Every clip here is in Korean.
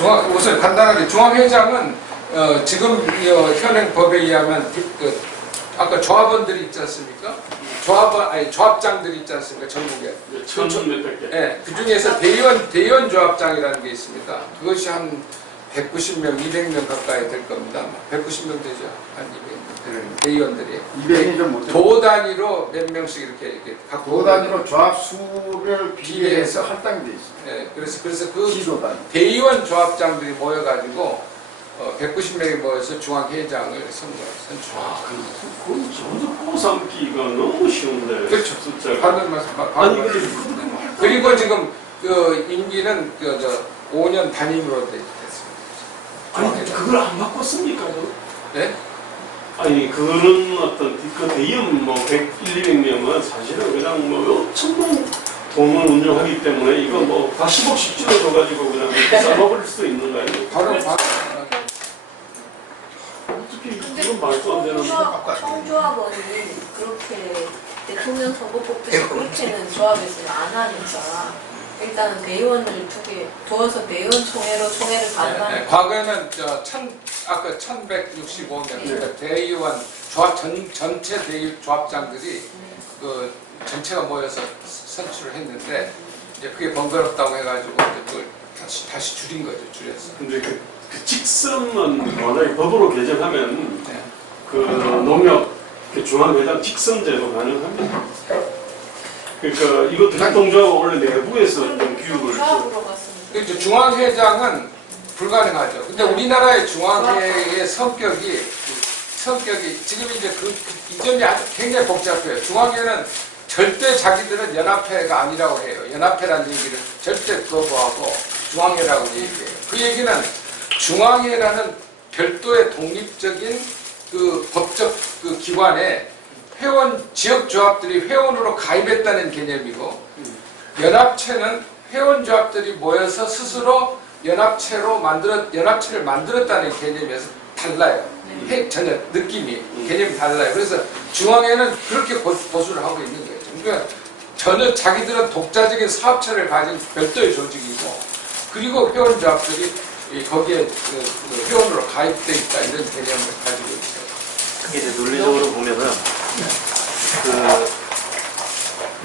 우선 간단하게 중앙회장은 지금 현행 법에 의하면 아까 조합원들이 있지 않습니까? 조합장들이 있지 않습니까? 전국에. 몇백 개. 네, 그 중에서 대의원 조합장이라는 게 있습니다. 그것이 한 190명, 200명 가까이 될 겁니다. 190명 되죠. 한 200명. 대의원들이. 200이 좀 못해. 도 단위로 몇 명씩 이렇게 도 단위로 조합 수를 비례해서 할당이 돼 있어요. 네, 그래서 그 지도 단위. 대의원 조합장들이 모여가지고 190명이 모여서 중앙회장을 선출합니다. 그건 전부 보상기가 너무 쉬운데. 그렇죠. 숫자가. 받는 말씀. 아니 근데 그리고 지금 임기는 5년 단임으로 됐습니다. 아니 그걸 안 바꿨습니까? 네? 아니 그런 어떤 그 대의원 뭐 100, 200명은 사실은 그냥 뭐 엄청난 돈을 운영하기 때문에 이거 뭐 다 10억씩 줄여줘가지고 그냥 써먹을 수 있는 거 아니에요? 바로 어떻게 이건 말도 안 되는 총조합원이 그렇게 대통령 선거법에서 그렇게는 조합에서 안 하니까 일단은 대의원을 두어서 대의원 총회를 가능하니까. 네, 과거에는 아까 1165명 그러니까 대의원 조합 전체 대의 조합장들이 그 전체가 모여서 선출을 했는데 이제 그게 번거롭다고 해가지고 그걸 다시 줄인 거죠. 줄여서. 근데 그 직선은 만약에 법으로 개정하면 네. 그 농협 그 중앙회장 직선제도 가능합니다. 그러니까 이것도 협동조합은 원래 내부에서 좀 교육을 조합으로 갔습니다. 그렇죠. 중앙회장은 불가능하죠. 근데 우리나라의 중앙회의 성격이 지금 이제 이 점이 아주 굉장히 복잡해요. 중앙회는 절대 자기들은 연합회가 아니라고 해요. 연합회라는 얘기를 절대 거부하고 중앙회라고 얘기해요. 그 얘기는 중앙회라는 별도의 독립적인 그 법적 그 기관에 지역조합들이 회원으로 가입했다는 개념이고, 연합체는 회원조합들이 모여서 스스로 연합체를 만들었다는 개념에서 달라요. 전혀 느낌이, 개념이 달라요. 그래서 중앙회는 그렇게 보수를 하고 있는 거예요. 그러니까 전혀 자기들은 독자적인 사업체를 가진 별도의 조직이고, 그리고 회원조합들이 거기에 회원으로 가입되어 있다, 이런 개념을 가지고 있어요. 그게 이제 논리적으로 보면은 그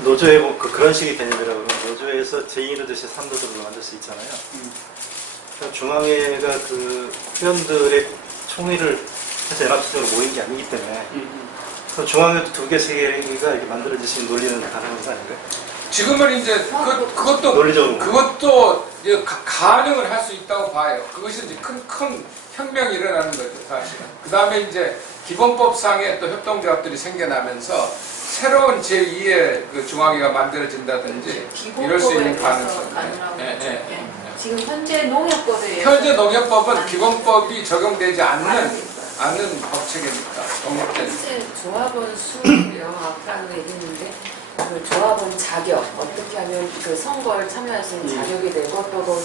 노조의 그런 식의 개념이라고 하면 노조에서 제2노조시 3노조로 만들 수 있잖아요. 그러니까 중앙회가 그 회원들의 총회를 해서 연합적으로 모인 게 아니기 때문에 그럼 중앙회도 2개, 3개가 이렇게 만들어질 수 있는 논리는 가능한 거 아닌가요? 지금은 이제 그것도 논리적으로 가능을 할 수 있다고 봐요. 그것이 이제 큰 혁명이 일어나는 거죠, 사실은. 그 다음에 이제 기본법상에 또 협동조합들이 생겨나면서 새로운 제2의 그 중앙회가 만들어진다든지 이럴 수 있는 가능성이. 지금 현재 농협법에 현재 농협법은 기본법이 적용되지 않는 법체계니까. 독립된. 현재 조합원 수요 아까 얘기했는데 그 조합원 자격 어떻게 하면 그 선거를 참여할 수 있는 자격이 되고 또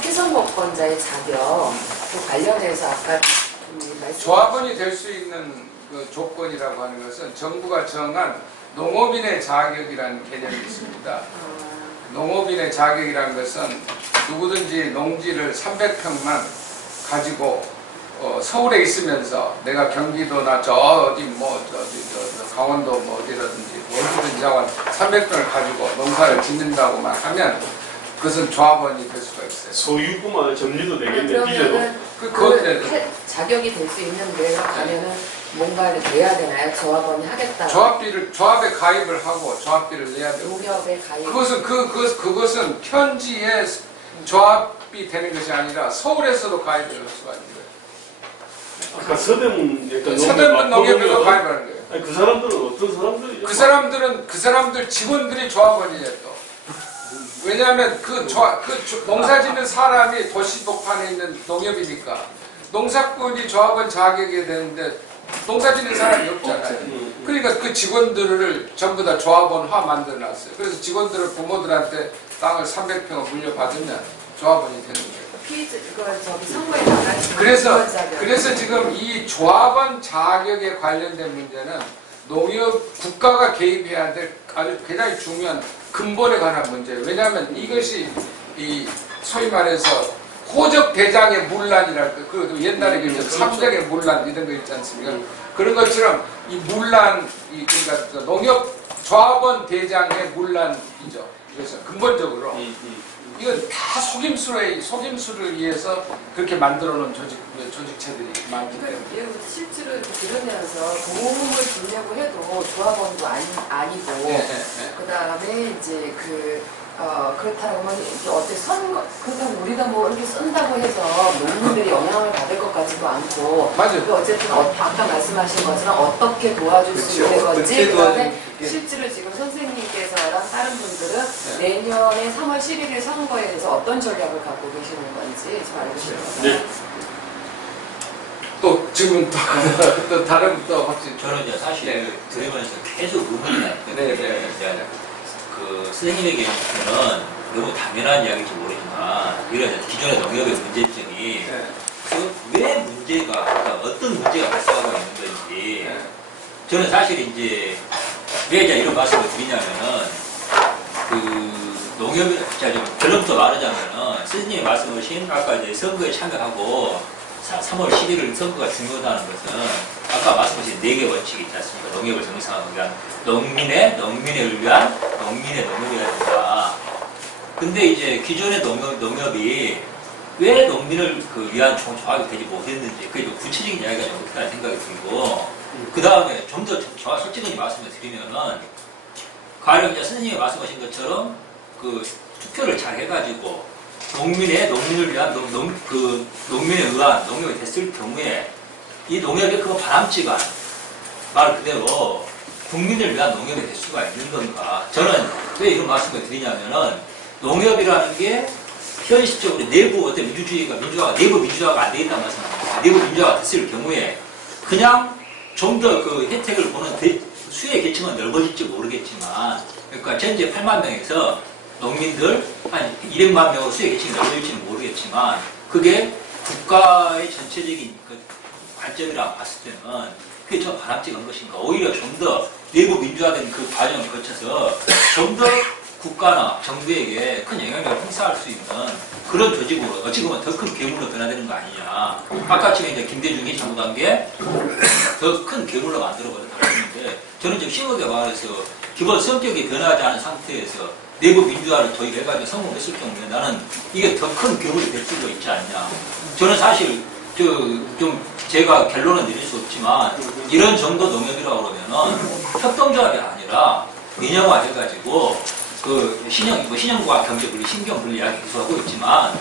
피선거권자의 자격 그 관련해서 아까 말씀 조합원이 될 수 있는 그 조건이라고 하는 것은 정부가 정한 농업인의 자격이라는 개념이 있습니다. 농업인의 자격이라는 것은 누구든지 농지를 300평만 가지고 서울에 있으면서 내가 경기도나 강원도 어디라든지 어디든지 자원 300평을 가지고 농사를 짓는다고만 하면 그것은 조합원이 될 수가 있어요. 소유구만 아니라 점유도 되겠네. 빚어도. 그러면은 자격이 될 수 있는 데가 가면은 뭔가를 내야 되나요? 조합원이 하겠다. 조합에 가입을 하고 조합비를 내야 되고. 농협에 가입. 그것은 현지에 조합이 되는 것이 아니라 서울에서도 가입을 할 수가 있는 거예요. 아까 서대문 서대문 농협에도 가입하는 거예요. 아니, 그 사람들은 어떤 사람들이죠? 그 사람들 직원들이 조합원이에요 또. 왜냐하면 농사 짓는 사람이 도시 복판에 있는 농협이니까 농사꾼이 조합원 자격이 되는데 농사 짓는 사람이 없잖아요. 그러니까 그 직원들을 전부 다 조합원화 만들어놨어요. 그래서 직원들을 부모들한테 땅을 300평을 물려받으면 조합원이 되는 거예요. 선거에 나갈 그래서 지금 이 조합원 자격에 관련된 문제는 국가가 개입해야 될 아주 굉장히 중요한 근본에 관한 문제예요. 왜냐하면 이것이 소위 말해서 호적 대장의 문란이랄까 그 옛날에 그 삼장의 문란 이런 거 있지 않습니까? 그런 것처럼 이 문란 그러니까 그 농협 조합원 대장의 문란이죠. 그래서 근본적으로 이건 다 속임수를 위해서 그렇게 만들어놓은 조직체들이 많기 때문에. 그러니까 실제로 이렇게 들으면서 도움을 주려고 해도 조합원도 아니고 그다음에 이제 그렇다고 하면 이게 어떻게 그렇다고 우리가 뭐 이렇게 쓴다고 해서 농민들이 영향을 받을 것 같지도 않고 맞아요. 어쨌든 아까 말씀하신 것처럼 어떻게 도와줄 수 있는 건지 그다음에 실제로 지금 선생님께서랑 다른 분들은 내년에 3월 11일 선거에 대해서 어떤 전략을 갖고 계시는 건지 좀 알고 싶어요. 네. 또 지금 또 다른 또 확실히 저는 이제 사실 들으면서 계속 의문이 나요. 그 선생님의 경우는 너무 당연한 이야기일지 모르지만 이런 기존의 농협의 문제점이 왜 문제가 그러니까 어떤 문제가 발생하고 있는 건지 저는 사실 이제 왜 이런 말씀을 드리냐면은 그 농협이 결론부터 말하자면은 선생님이 말씀하신 아까 이제 선거에 참여하고 3월 11일 선거가 중요하다는 것은 아까 말씀하신 4개 원칙이 있지 않습니까? 농협을 정상화하기 위한 농민을 위한 농민의 농협이어야 된다. 근데 이제 기존의 농협이 왜 농민을 위한 조합이 되지 못했는지 그게 좀 구체적인 이야기가 좀 그렇다는 생각이 들고 그 다음에 좀 더 솔직히 말씀을 드리면은 가령 이제 선생님이 말씀하신 것처럼 그 투표를 잘 해가지고 농민을 위한 농민에 의한 농협이 됐을 경우에 이 농협이 그거 바람직한 말 그대로 국민을 위한 농협이 될 수가 있는 건가? 저는 왜 이런 말씀을 드리냐면은 농협이라는 게 현실적으로 내부 어떤 내부 민주화가 안 되겠다는 말씀입니다. 내부 민주화가 됐을 경우에 그냥 좀 더 그 혜택을 보는 수혜 계층은 넓어질지 모르겠지만 그러니까 전체 8만 명에서 농민들 한 200만 명으로 수혜 계층이 넓어질지는 모르겠지만 그게 국가의 전체적인 그 관점이라 봤을 때는 그게 좀 바람직한 것인가? 오히려 좀 더 내부 민주화된 그 과정을 거쳐서 좀 더 국가나 정부에게 큰 영향력을 행사할 수 있는 그런 조직으로 어찌 보면 더 큰 괴물로 변화되는 거 아니냐. 아까 지금 이제 김대중이 잘못한 게 더 큰 괴물로 만들어버렸다고 했는데 저는 지금 심하게 말해서 기본 성격이 변하지 않은 상태에서 내부 민주화를 도입해가지고 성공했을 경우에 나는 이게 더 큰 괴물이 될 수도 있지 않냐. 저는 사실 좀 제가 결론은 내릴 수 없지만 이런 정도 농협이라고 그러면은 협동조합이 아니라 민영화해가지고 신형과 경제분리, 신경분리 이야기 계속하고 있지만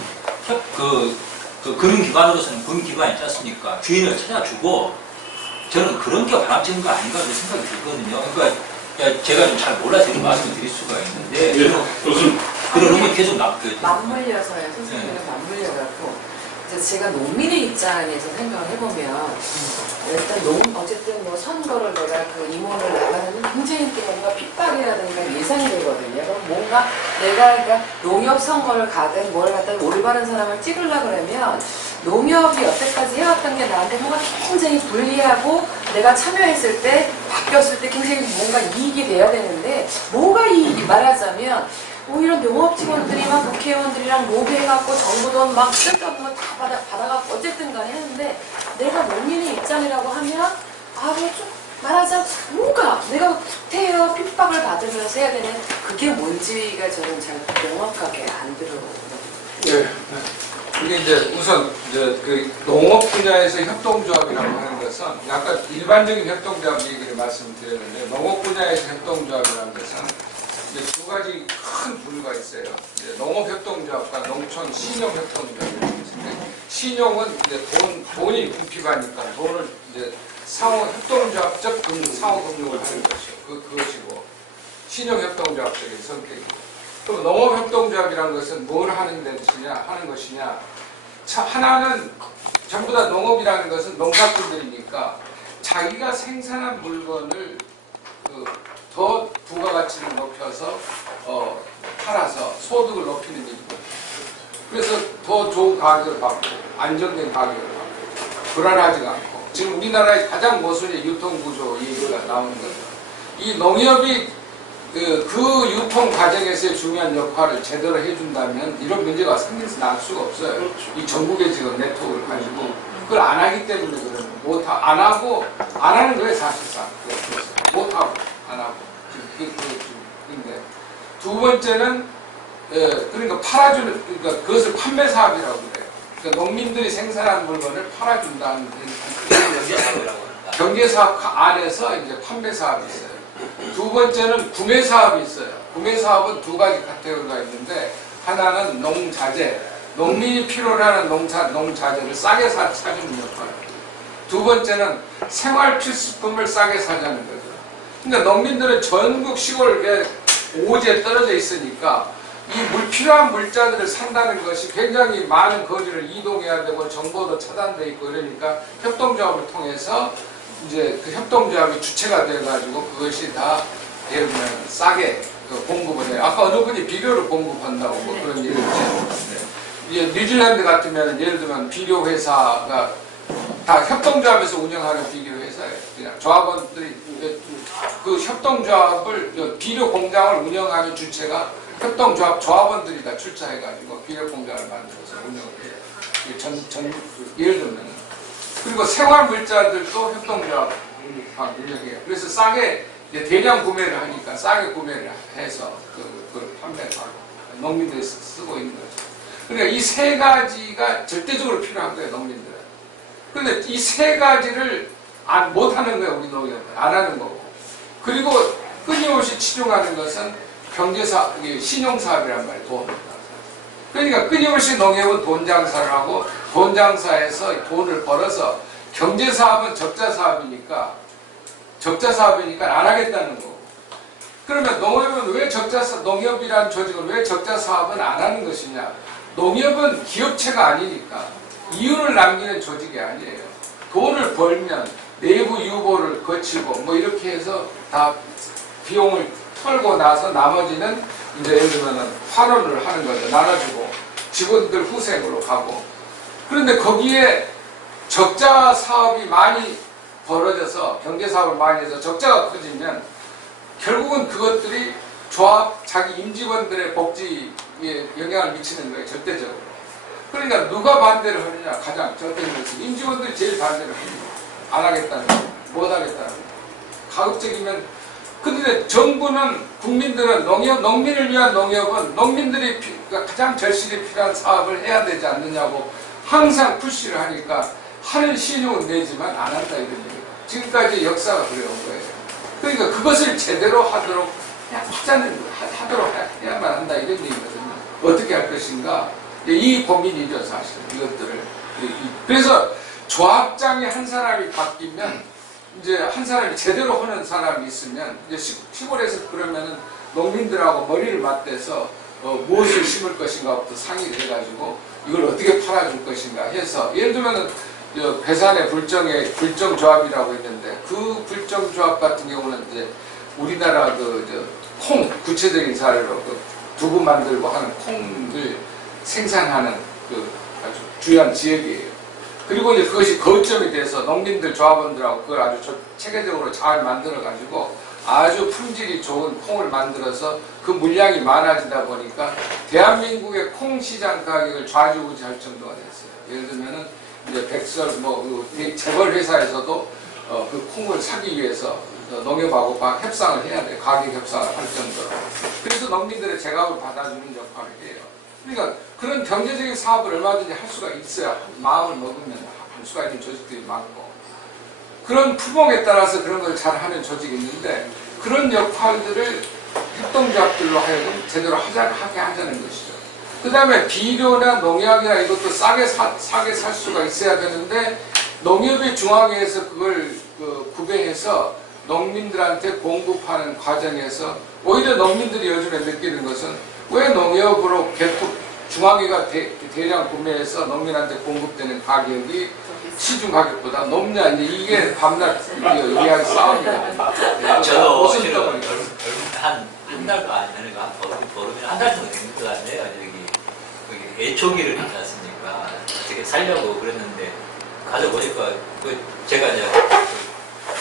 금융기관으로서는 금융기관 있지 않습니까? 주인을 찾아주고 저는 그런 게 바람직한 거 아닌가 그런 생각이 들거든요. 그러니까 제가 좀 잘 몰라서 이런 말씀을 드릴 수가 있는데 그런 건 계속 맞물려서요. 선생님이랑 맞물려갖고 제가 농민의 입장에서 생각을 해보면 일단 어쨌든 뭐 선거를 내가 그 임원을 나가는 굉장히 뭔가 핍박이라든가 예상이 되거든요. 그럼 뭔가 내가 그러니까 농협 선거를 가든 뭘 가든 올바른 사람을 찍으려고 그러면 농협이 여태까지 해왔던 게 나한테 뭔가 굉장히 불리하고 내가 참여했을 때 바뀌었을 때 굉장히 뭔가 이익이 돼야 되는데 뭐가 이익이 말하자면 오히려 농업 직원들이 막 국회의원들이랑 로비해갖고 정부 돈 막 쓸데없는 거 다 받아갖고 어쨌든 간에 했는데 내가 농민의 입장이라고 하면 좀 말하자면 뭔가 내가 구태여 핍박을 받으면서 해야 되는 그게 뭔지가 저는 잘 명확하게 안 들어오거든요. 네. 그게 이제 우선 그 농업 분야에서 협동조합이라고 하는 것은 아까 일반적인 협동조합 얘기를 말씀드렸는데 농업 분야에서 협동조합이라는 것은 이제 두 가지 큰 부류가 있어요. 이제 농업협동조합과 농촌 신용협동조합이라고 있는데 신용은 이제 돈이 궁핍하니까 돈을 이제 협동조합적 상호금융을 하는 것이고 그것이고 신용협동조합적인 성격이고 그럼 농업협동조합이라는 것은 뭘 하는 것이냐 하나는 전부 다 농업이라는 것은 농사꾼들이니까 자기가 생산한 물건을 더 부가가치를 높여서 팔아서 소득을 높이는 일이고 그래서 더 좋은 가격을 받고 안정된 가격을 받고 불안하지가 않고 지금 우리나라의 가장 모순의 유통구조 얘기가 나오는 거죠. 이 농협이 그 유통 과정에서의 중요한 역할을 제대로 해준다면 이런 문제가 생겨서 날 수가 없어요. 이 전국의 지금 네트워크를 가지고 그걸 안 하기 때문에 그런 안 하는 거예요 사실상. 못하고 안 하고 그런데 두 번째는 그러니까 팔아주는 그러니까 그것을 판매 사업이라고 그래요. 그러니까 농민들이 생산한 물건을 팔아준다는 경제 사업 안에서 이제 판매 사업이 있어요. 두 번째는 구매 사업이 있어요. 구매 사업은 두 가지 카테고리가 있는데 하나는 농자재, 농민이 필요로 하는 농자재를 싸게 사주는 역할. 두 번째는 생활 필수품을 싸게 사자는 거죠. 그러니까 농민들은 전국 시골에 오지에 떨어져 있으니까 이 필요한 물자들을 산다는 것이 굉장히 많은 거리를 이동해야 되고 정보도 차단돼 있고 이러니까 협동조합을 통해서 이제 그 협동조합이 주체가 돼가지고 그것이 다 예를 들면 싸게 공급을 해요. 아까 어느 분이 비료를 공급한다고 뭐 그런 얘기를 했죠. 이제 뉴질랜드 같으면 예를 들면 비료 회사가 다 협동조합에서 운영하는 비료 회사예요. 그냥 조합원들이 그 협동조합을 비료 공장을 운영하는 주체가 협동조합 조합원들이 다 출자해가지고 비료 공장을 만들어서 운영을 해요. 예를 들면 그리고 생활 물자들도 협동조합 운영해요. 그래서 싸게 대량 구매를 하니까 싸게 구매를 해서 그걸 판매하고 농민들이 쓰고 있는 거죠. 그러니까 이 세 가지가 절대적으로 필요한 거예요, 농민들은. 그런데 이 세 가지를 못 하는 거예요, 우리 농민들은. 안 하는 거고. 그리고 끊임없이 치중하는 것은 경제사, 신용사업이란 말이에요, 돈. 그러니까 끊임없이 농협은 돈 장사를 하고 돈 장사에서 돈을 벌어서 경제사업은 적자사업이니까 안 하겠다는 거고. 그러면 농협은 왜 농협이라는 조직은 왜 적자사업은 안 하는 것이냐? 농협은 기업체가 아니니까 이윤을 남기는 조직이 아니에요. 돈을 벌면 내부 유보를 거치고 뭐 이렇게 해서 다 비용을 털고 나서 나머지는 이제 예를 들면 환원을 하는 거죠. 나눠주고 직원들 후생으로 가고. 그런데 거기에 적자 사업이 많이 벌어져서 경제 사업을 많이 해서 적자가 커지면 결국은 그것들이 조합 자기 임직원들의 복지에 영향을 미치는 거예요. 절대적으로. 그러니까 누가 반대를 하느냐 가장 절대적으로 임직원들이 제일 반대를 합니다. 안 하겠다는 거예요. 못 하겠다는 거예요. 가급적이면 근데 정부는 국민들은 농민을 위한 농협은 농민들이 가장 절실히 필요한 사업을 해야 되지 않느냐고 항상 푸시를 하니까 하는 신용은 내지만 안 한다 이런 얘기예요. 지금까지 역사가 그래온 거예요. 그러니까 그것을 제대로 하도록 해야만 한다 이런 얘기거든요. 어떻게 할 것인가 이 고민이죠 사실 이것들을. 그래서 조합장이 한 사람이 바뀌면 이제 한 사람이 제대로 하는 사람이 있으면 이제 시골에서 그러면은 농민들하고 머리를 맞대서 무엇을 심을 것인가부터 상의를 해가지고 이걸 어떻게 팔아줄 것인가 해서 예를 들면은 괴산의 불정조합이라고 있는데 그 불정조합 같은 경우는 이제 우리나라 콩 구체적인 사례로 두부 만들고 하는 콩을 생산하는 아주 주요한 지역이에요. 그리고 이제 그것이 거점이 돼서 농민들 조합원들하고 그걸 아주 체계적으로 잘 만들어가지고 아주 품질이 좋은 콩을 만들어서 그 물량이 많아지다 보니까 대한민국의 콩 시장 가격을 좌지우지할 정도가 됐어요. 예를 들면은 이제 백설 재벌 회사에서도 그 콩을 사기 위해서 농협하고 협상을 해야 돼요. 가격 협상을 할 정도로. 그래서 농민들의 제값을 받아주는 역할을 해요. 그러니까 그런 경제적인 사업을 얼마든지 할 수가 있어야 마음을 먹으면 할 수가 있는 조직들이 많고 그런 품목에 따라서 그런 걸 잘하는 조직이 있는데 그런 역할들을 협동조합들로 하여금 제대로 하게 하자는 것이죠. 그 다음에 비료나 농약이나 이것도 싸게 살 수가 있어야 되는데 농협이 중앙에서 그걸 구매해서 농민들한테 공급하는 과정에서 오히려 농민들이 요즘에 느끼는 것은 왜 농협으로 중앙회가 대량 구매해서 농민한테 공급되는 가격이 시중 가격보다 높냐 이게 밤낮 이야기 싸움이거든요. 저도 실은 한 달도 안 되니까 한 달 정도 된 것 같네요. 여기 애초기를 있지 않습니까? 되게 살려고 그랬는데 가져보니까 제가 이제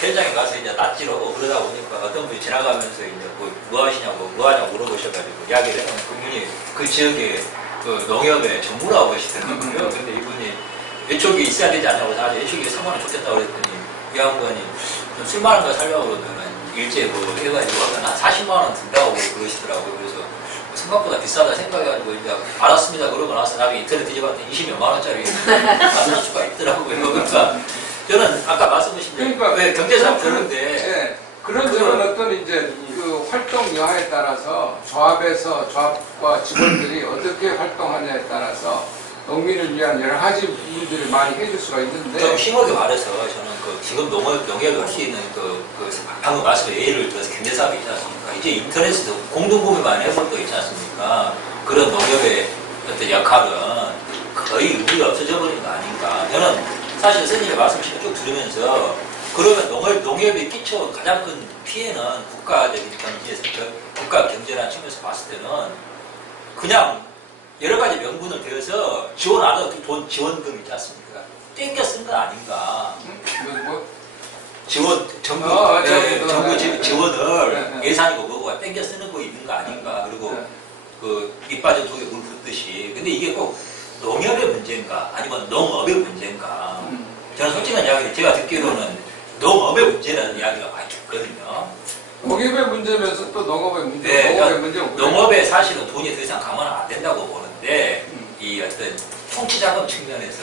현장에 가서 이제 낯질하고 그러다 보니까 어떤 분이 지나가면서 이제 뭐 하시냐고 뭐 하냐고 물어보셔가지고 이야기를 해요. 그분이 그 지역에 그 농협의 전무라고 하시더라고요. 근데 이분이 예초기 있어야 되지 않냐고 아주 예초기에 사면 좋겠다고 그랬더니 이 양반이 좀 쓸만한 거 살려고 그러면 일제 뭐 해가지고 한 40만 원 든다고 그러시더라고요. 그래서 생각보다 비싸다 생각해가지고 이제 알았습니다 그러고 나서 나중에 인터넷 뒤져봤더니 20몇만 원짜리 만날 수가 있더라고요. 그러니까 저는 아까 말씀하신 그러니까 네, 경제상 그런- 그런데 예, 그런 어떤 이제 그 활동 여하에 따라서 조합과 직원들이 어떻게 활동하냐에 따라서 농민을 위한 여러 가지 일들을 많이 해줄 수가 좀 있는데 심하게 말해서 저는 그 지금 농협이 할 수 있는 그 방금 말씀에 예를 들어서 경제사업이 있지 않습니까? 이제 인터넷에서 공동구매만 해볼 거 있지 않습니까? 그런 농협의 어떤 역할은 거의 의미가 없어져 버린 거 아닌가. 저는 사실 선생님의 말씀을 쭉 들으면서 그러면 농협이 끼쳐 가장 큰 피해는 국가적인 경제에서 국가 경제라는 측면에서 봤을 때는 그냥 여러 가지 명분을 대어서 지원 안 하던 돈 지원금 있지 않습니까? 땡겨 쓴 거 아닌가. 뭐, 지원, 정부, 정부 지원을 예산이고 뭐고 땡겨 쓰는 거 있는 거 아닌가. 그리고 그 밑빠진 독에 물 붓듯이. 근데 이게 꼭 농협의 문제인가 아니면 농업의 문제인가. 저는 솔직한 이야기, 제가 듣기로는 농업의 문제라는 이야기가 많이 듣거든요. 농협의 문제면서 또 농업의 문제, 네, 농업의 문제가 농업에 사실은 돈이 더 이상 가면 안 된다고 보는데 이 어떤 통치자금 측면에서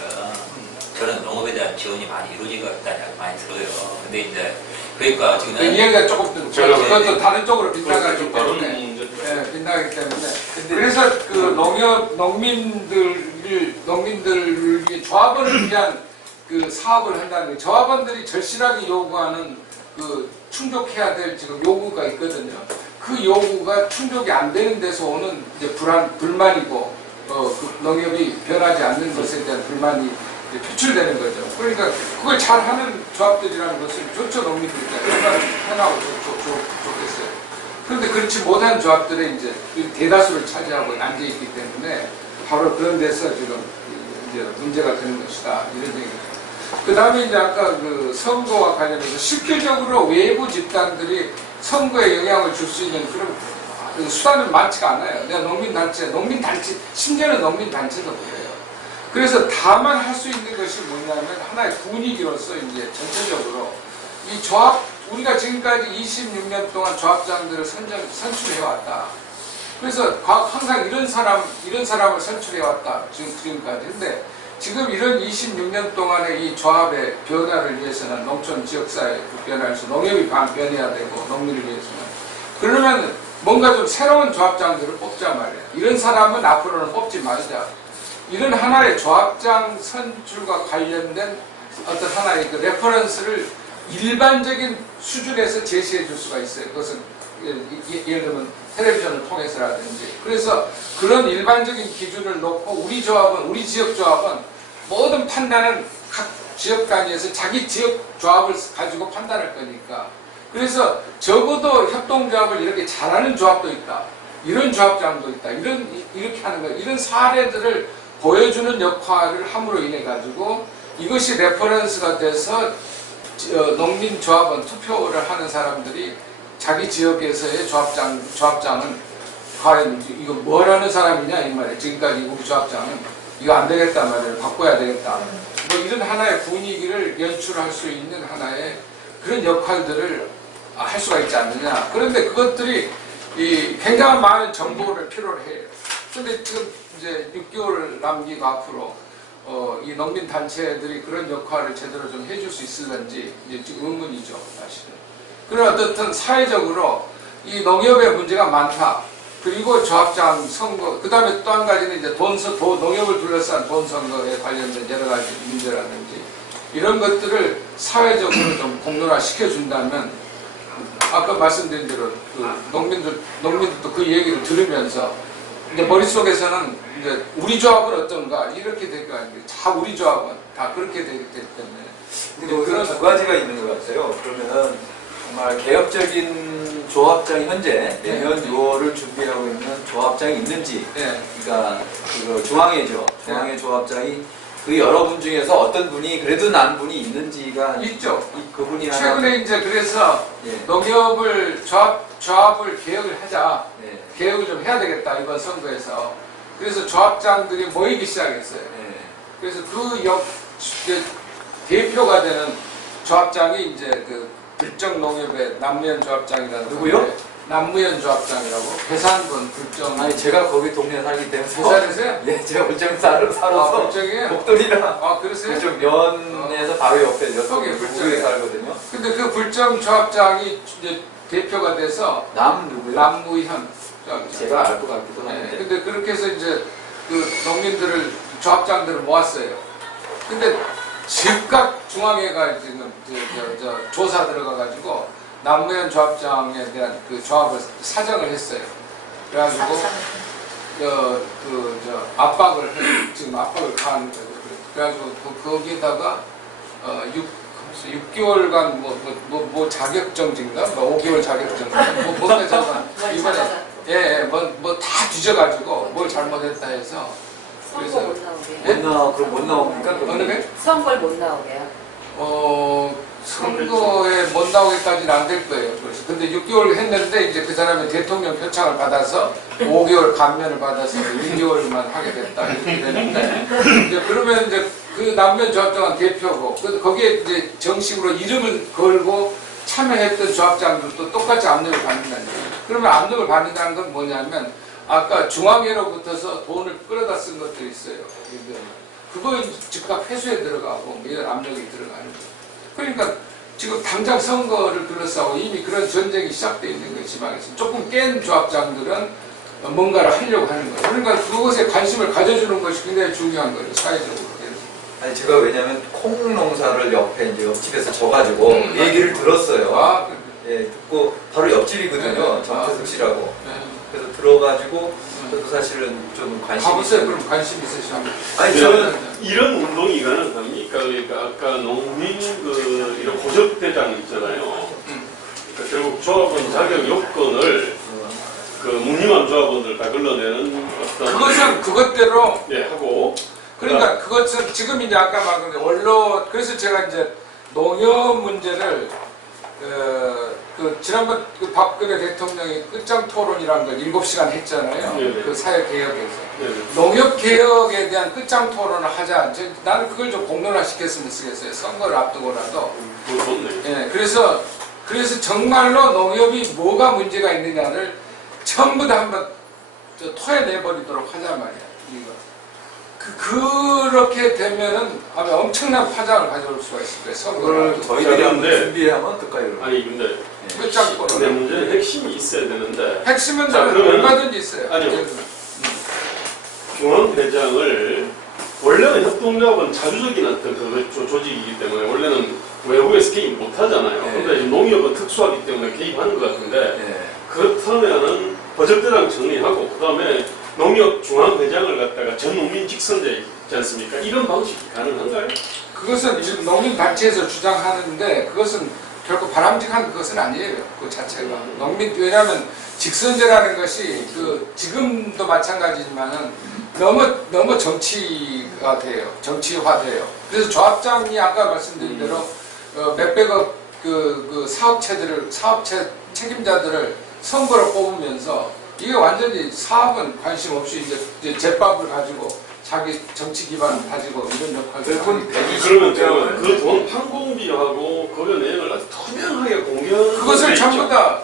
저는 농업에 대한 지원이 많이 이루어지고 있다는 이야기 많이 들어요. 근데 이제 그러니까 지금 이 얘기가 조금 그것도 다른 쪽으로 빗나가기 좀 다른 때문에 문제. 빗나가기 때문에 그래서 그 농민들을 위해 조합원을 위한 그 사업을 한다는 게 조합원들이 절실하게 요구하는 그 충족해야 될 지금 요구가 있거든요. 그 요구가 충족이 안 되는 데서 오는 이제 불만이고 그 농협이 변하지 않는 것에 대한 불만이 이제 표출되는 거죠. 그러니까 그걸 잘하는 조합들이라는 것은 좋죠. 농민들이 얼마나 편하고 좋겠어요. 그런데 그렇지 못한 조합들의 이제 대다수를 차지하고 앉아 있기 때문에 바로 그런 데서 지금 이제 문제가 되는 것이다 이런 얘기입니다. 그 다음에 이제 아까 그 선거와 관련해서 실질적으로 외부 집단들이 선거에 영향을 줄 수 있는 그런 그 수단은 많지가 않아요. 내가 농민단체, 심지어는 농민단체도 그래요. 그래서 다만 할 수 있는 것이 뭐냐면 하나의 분위기로서 이제 전체적으로 이 조합, 우리가 지금까지 26년 동안 조합장들을 선출해왔다. 그래서 항상 이런 사람을 선출해왔다. 지금까지. 근데 지금 이런 26년 동안의 이 조합의 변화를 위해서는 농촌 지역사회 변화를 위해서 농협이 변해야 되고 농민을 위해서는 그러면 뭔가 좀 새로운 조합장들을 뽑자 말이야. 이런 사람은 앞으로는 뽑지 말자. 이런 하나의 조합장 선출과 관련된 어떤 하나의 그 레퍼런스를 일반적인 수준에서 제시해 줄 수가 있어요. 그것은 예를 들면 텔레비전을 통해서라든지. 그래서 그런 일반적인 기준을 놓고 우리 지역 조합은 모든 판단은 각 지역 단위에서 자기 지역 조합을 가지고 판단할 거니까. 그래서 적어도 협동조합을 이렇게 잘하는 조합도 있다. 이런 조합장도 있다. 이렇게 하는 거. 이런 사례들을 보여주는 역할을 함으로 인해 가지고 이것이 레퍼런스가 돼서 농민조합원 투표를 하는 사람들이 자기 지역에서의 조합장은 과연 이거 뭘 하는 사람이냐 이 말이에요. 지금까지 우리 조합장은 이거 안 되겠단 말이에요. 바꿔야 되겠다. 뭐 이런 하나의 분위기를 연출할 수 있는 하나의 그런 역할들을 할 수가 있지 않느냐. 그런데 그것들이 굉장히 많은 정보를 필요로 해요. 그런데 지금 이제 6개월 남기고 앞으로 이 농민 단체들이 그런 역할을 제대로 좀 해줄 수 있을런지 이제 지금 의문이죠, 사실은. 그러나 어떻든 사회적으로 이 농협의 문제가 많다. 그리고 조합장 선거, 그 다음에 또 한 가지는 이제 농협을 둘러싼 돈 선거에 관련된 여러 가지 문제라든지 이런 것들을 사회적으로 좀 공론화 시켜준다면 아까 말씀드린 대로 그 농민들도 그 얘기를 들으면서 이제 머릿속에서는 이제 우리 조합은 어떤가 이렇게 될 거 아닙니까? 다 우리 조합은 다 그렇게 되기 때문에. 근데 그런 두 가지가 있는 것 같아요. 그러면은 정말 개혁적인 조합장이 현재 내년 6월을 준비하고 있는 조합장이 있는지, 네. 그러니까 그 중앙회죠. 중앙회 조합장이 그 여러분 중에서 어떤 분이 그래도 난 분이 있는지가 있죠. 그분이 하나. 최근에 이제 그래서 예. 농협을 조합을 개혁을 하자. 예. 개혁을 좀 해야 되겠다 이번 선거에서. 그래서 조합장들이 모이기 시작했어요. 예. 그래서 그 대표가 되는 조합장이 이제 그 불정농협의 남무현 조합장이라는 누구요? 분인데, 남무현 조합장이라고 계산군 불정. 아니 제가 거기 동네에 살기 때문에. 계산에서요? 예, 제가 울정 살아서 불정이에요? 목도리랑 아 그러세요? 그쪽 면에서 바로 옆에 거기 북쪽에 살거든요. 근데 그 불정 조합장이 이제 대표가 돼서 남 누구요? 남무현 조합장. 제가 알 것 같기도 네, 한데. 근데 그렇게 해서 이제 그 농민들을 조합장들을 모았어요. 근데 즉각 중앙회가 지금 저 조사 들어가가지고 남무현 조합장에 대한 그 조합을 사정을 했어요. 그래가지고 지금 압박을 가하는 거죠. 그래가지고 거기다가 6개월간 뭐 자격정지인가? 뭐 5개월 자격정지 뭔가 저가 이번에 뭐 다 뒤져가지고 뭘 잘못했다 해서 선거 못 나오게. 그럼 못 나옵니까? 어느 게? 선거를 못 나오게요. 선거에 못 나오기까지는 안 될 거예요. 그래서 근데 6개월 했는데 이제 그 사람이 대통령 표창을 받아서 5개월 감면을 받아서 1개월만 하게 됐다 이렇게 되는데 이제 그러면 이제 그 남면 조합장은 대표고 거기에 이제 정식으로 이름을 걸고 참여했던 조합장들도 똑같이 압력을 받는다는 거예요. 그러면 압력을 받는다는 건 뭐냐면 아까 중앙회로부터서 돈을 끌어다 쓴 것들이 있어요. 그거 즉각 회수에 들어가고 뭐 이런 압력이 들어가는 거예요. 그러니까 지금 당장 선거를 둘러싸고 이미 그런 전쟁이 시작되어 있는 거예요. 지방에서. 조금 깬 조합장들은 뭔가를 하려고 하는 거예요. 그러니까 그것에 관심을 가져주는 것이 굉장히 중요한 거예요. 사회적으로. 아니 제가 왜냐면 콩 농사를 옆에 이제 옆집에서 져가지고 얘기를 들었어요. 아, 예, 듣고 바로 옆집이거든요. 네. 정태숙 씨라고. 네. 그래서 들어가지고 저도 사실은 좀 관심이 가보세요. 있어요. 그럼 관심 있으시면. 아니 저는 저는 이런 운동이 가능합니까? 그러니까 아까 농민 이런 고적대장 있잖아요. 그러니까 결국 조합원 자격 요건을 그 무늬만 조합원들 다 걸러내는 어떤 그것은 그것대로 하고 그러니까 그것은 지금 이제 아까 말한 원로 그래서 제가 이제 농협 문제를 지난번 그 박근혜 대통령이 끝장 토론이라는 걸 7시간 했잖아요. 네네. 그 사회 개혁에서 네네. 농협 개혁에 대한 끝장 토론을 하자. 나는 그걸 좀 공론화 시켰으면 쓰겠어요. 선거를 앞두고라도. 그거 좋네. 예, 그래서 정말로 농협이 뭐가 문제가 있느냐를 전부 다 한번 토해내버리도록 하자 말이야. 이거. 그렇게 되면은 아마 엄청난 파장을 가져올 수가 있을 거예요. 그걸 선거를. 저희들이 한번 그런데- 준비하면 어떨까요? 아니 근데 끝장 내 토론. 문제는 핵심이 있어야 되는데 핵심은 자, 그러면- 얼마든지 있어요. 아니요. 중앙회장을 원래는 협동조합은 자주적인 어떤 그 조직이기 때문에 원래는 외부에서 개입 못 하잖아요. 네. 근데 농협은 특수하기 때문에 개입하는 것 같은데 예. 그렇다면은 버적대장 정리하고 그다음에 농협 중앙회장을 갖다가 전 국민 직선제 있지 않습니까? 이런 방식이 가능한가요? 그것은 지금 농민단체에서 주장하는데 그것은 결코 바람직한 그것은 아니에요. 그 자체가. 왜냐하면 직선제라는 것이 지금도 마찬가지지만은 너무 정치가 돼요. 정치화돼요. 그래서 조합장이 아까 말씀드린 대로 몇백억 사업체 책임자들을 선거로 뽑으면서 이게 완전히 사업은 관심 없이 이제 제밥을 가지고 자기 정치 기반을 가지고 이런 역할을 하고 그러면 그돈 판공비하고 그거 내용을 아주 투명하게 공개하는 그것을 게 전부 있죠. 다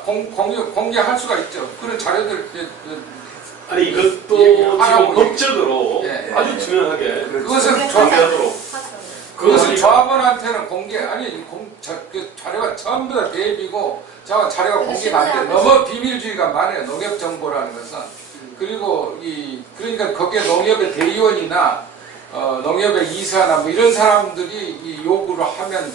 공개할 수가 있죠. 그런 자료들 아니 이것도 얘기하라고 지금 법적으로 예. 아주 투명하게 그것은 공개하도록 그것은 조합원한테는 그 자료가 전부 다 대비고 자료가 공개가 안 돼. 너무 비밀주의가 많아요. 농협 정보라는 것은. 그리고 그러니까 거기에 농협의 대의원이나 농협의 이사나 뭐 이런 사람들이 이 요구를 하면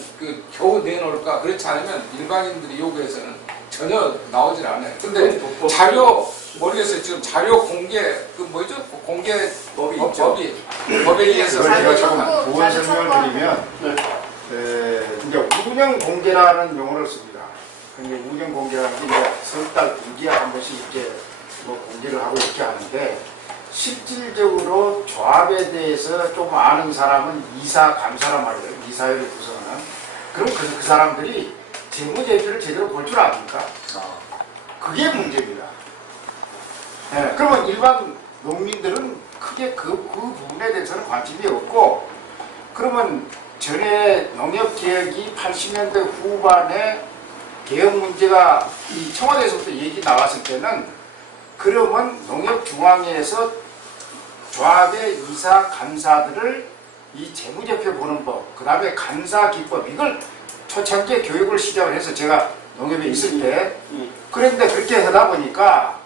겨우 내놓을까? 그렇지 않으면 일반인들이 요구해서는 전혀 나오질 않아요. 근데 자료 모르겠어요. 지금 자료 공개 공개 법이 있죠. 법에 의해서 그걸 제가 자료 조금 보완 설명을 드리면 이제 운영 공개라는 용어를 씁니다. 근데 운영 공개라는 게 이제 설달 분기에 한 번씩 이렇게 뭐 공개를 하고 이렇게 하는데 실질적으로 조합에 대해서 좀 아는 사람은 이사, 감사란 말이에요. 이사회를 구성하는. 그럼 그 사람들이 재무제표를 제대로 볼 줄 압니까? 그게 문제입니다. 네, 그러면 일반 농민들은 크게 그 부분에 대해서는 관심이 없고, 그러면 전에 농협개혁이 80년대 후반에 개혁 문제가 이 청와대에서부터 얘기 나왔을 때는, 그러면 농협중앙회에서 조합의 이사 감사들을 이 재무제표 보는 법, 그 다음에 감사 기법, 이걸 초창기에 교육을 시작을 해서 제가 농협에 있을 때, 그런데 그렇게 하다 보니까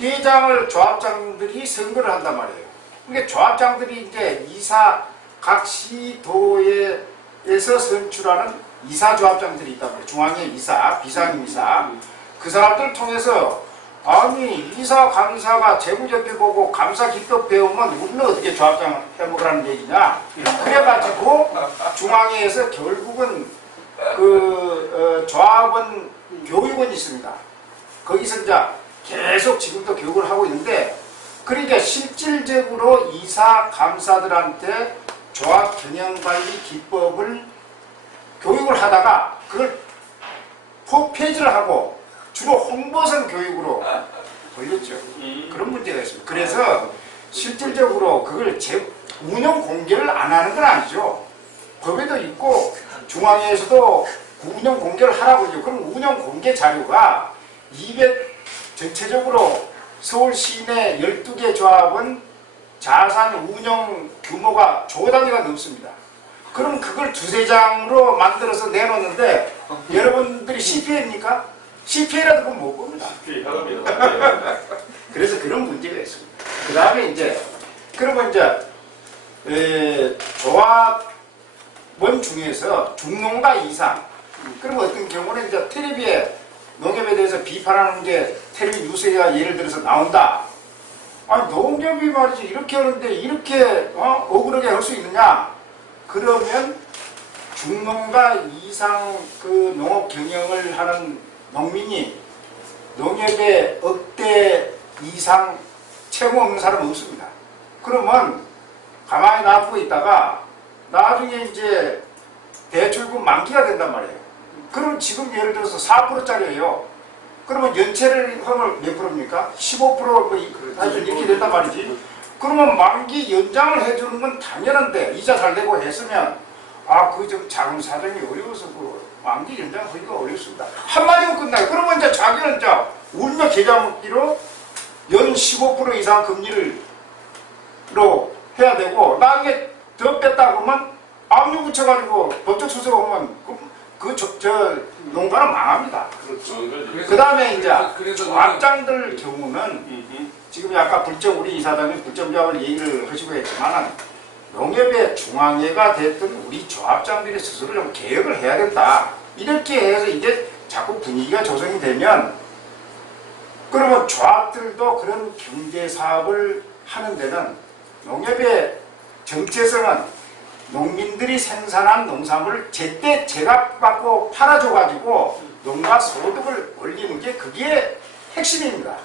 회장을 조합장들이 선거를 한단 말이에요. 그러니까 조합장들이 이제 이사 각 시도에서 선출하는 이사 조합장들이 있단 말이에요. 중앙회 이사, 비상이사. 그 사람들을 통해서 아니 이사 감사가 재무제표 보고 감사 기법 배우면 우리는 어떻게 조합장 해먹으라는 얘기냐. 그래가지고 중앙회에서 결국은 조합원 교육원이 있습니다. 거기서 이제 계속 지금도 교육을 하고 있는데, 그러니까 실질적으로 이사 감사들한테 조합 경영관리 기법을 교육을 하다가 그걸 폐지를 하고 주로 홍보선 교육으로 돌렸죠. 그런 문제가 있습니다. 그래서 실질적으로 그걸 운영 공개를 안 하는 건 아니죠. 법에도 있고 중앙회에서도 운영 공개를 하라고 하죠. 그럼 운영 공개 자료가 전체적으로 서울 시내 12개 조합은 자산 운영 규모가 조 단위가 넘습니다. 그럼 그걸 두세 장으로 만들어서 내놓는데 여러분들이 CPA입니까? CPA라도 그건 못 봅니다. 그래서 그런 문제가 있습니다. 그 다음에 이제, 그러면 이제, 조합원 중에서 중농가 이상, 그러면 어떤 경우는 이제 텔레비에 농협에 대해서 비판하는 게 텔레비 뉴스가 예를 들어서 나온다. 아니, 농협이 말이지, 이렇게 하는데 이렇게, 억울하게 할 수 있느냐? 그러면 중농가 이상 그 농업 경영을 하는 농민이 농협에 억대 이상 채무 없는 사람은 없습니다. 그러면 가만히 놔두고 있다가 나중에 이제 대출금 만기가 된단 말이에요. 그럼 지금 예를 들어서 4%짜리예요. 그러면 연체를 하면 몇 프로입니까? 15% 하여튼 이렇게 된단 말이지. 그러면 만기 연장을 해주는 건 당연한데, 이자 잘 내고 했으면 그 좀 자금 사정이 어려워서 만기 연장하기가 어렵습니다. 한마디로 끝나요. 그러면 이제 자기는 이제 울며 겨자 먹기로 연 15% 이상 금리로 해야 되고, 나중에 더 뺐다 그러면 압류 붙여가지고 법적 수수가 오면 저 농가는 망합니다. 그렇죠. 그 다음에 이제 그래서 조합장들 경우는 지금 아까 우리 이사장님 불점조합을 얘기를 하시고 했지만, 농협의 중앙회가 됐던 우리 조합장들이 스스로 좀 개혁을 해야 된다. 이렇게 해서 이제 자꾸 분위기가 조성이 되면, 그러면 조합들도 그런 경제사업을 하는 데는 농협의 정체성은 농민들이 생산한 농산물을 제때 제값받고 팔아줘가지고 농가 소득을 올리는 게 그게 핵심입니다.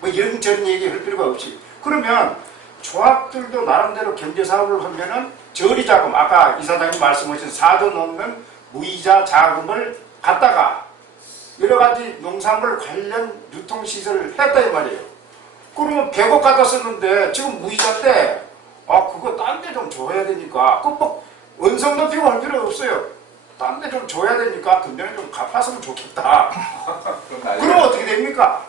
뭐 이런저런 얘기할 필요가 없이. 그러면 조합들도 나름대로 경제사업을 하면은 저리자금, 아까 이사장님 말씀하신 4조 넘는 무이자 자금을 갖다가 여러 가지 농산물 관련 유통시설을 했다 이 말이에요. 그러면 100억 갖다 썼는데 지금 무이자인데 그거 딴 데 좀 줘야 되니까, 뭐 원성 높이고 할 필요 없어요. 딴 데 좀 줘야 되니까 금년에 좀 갚았으면 좋겠다. 그러면 어떻게 됩니까?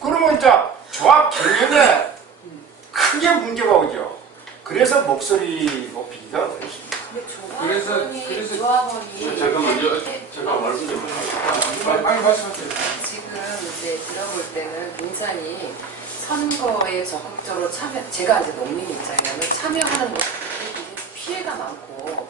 그러면 이제 조합 경영에 크게 문제가 오죠. 그래서 목소리 높이기가 어렵습니다. 그래서 조합원이 잠깐만요. 제가 말씀 좀 해주세요. 빨리 말씀하세요. 지금 이제 들어볼 때는 굉장히 선거에 적극적으로 제가 이제 농민 입장이라면 참여하는 것들이 피해가 많고,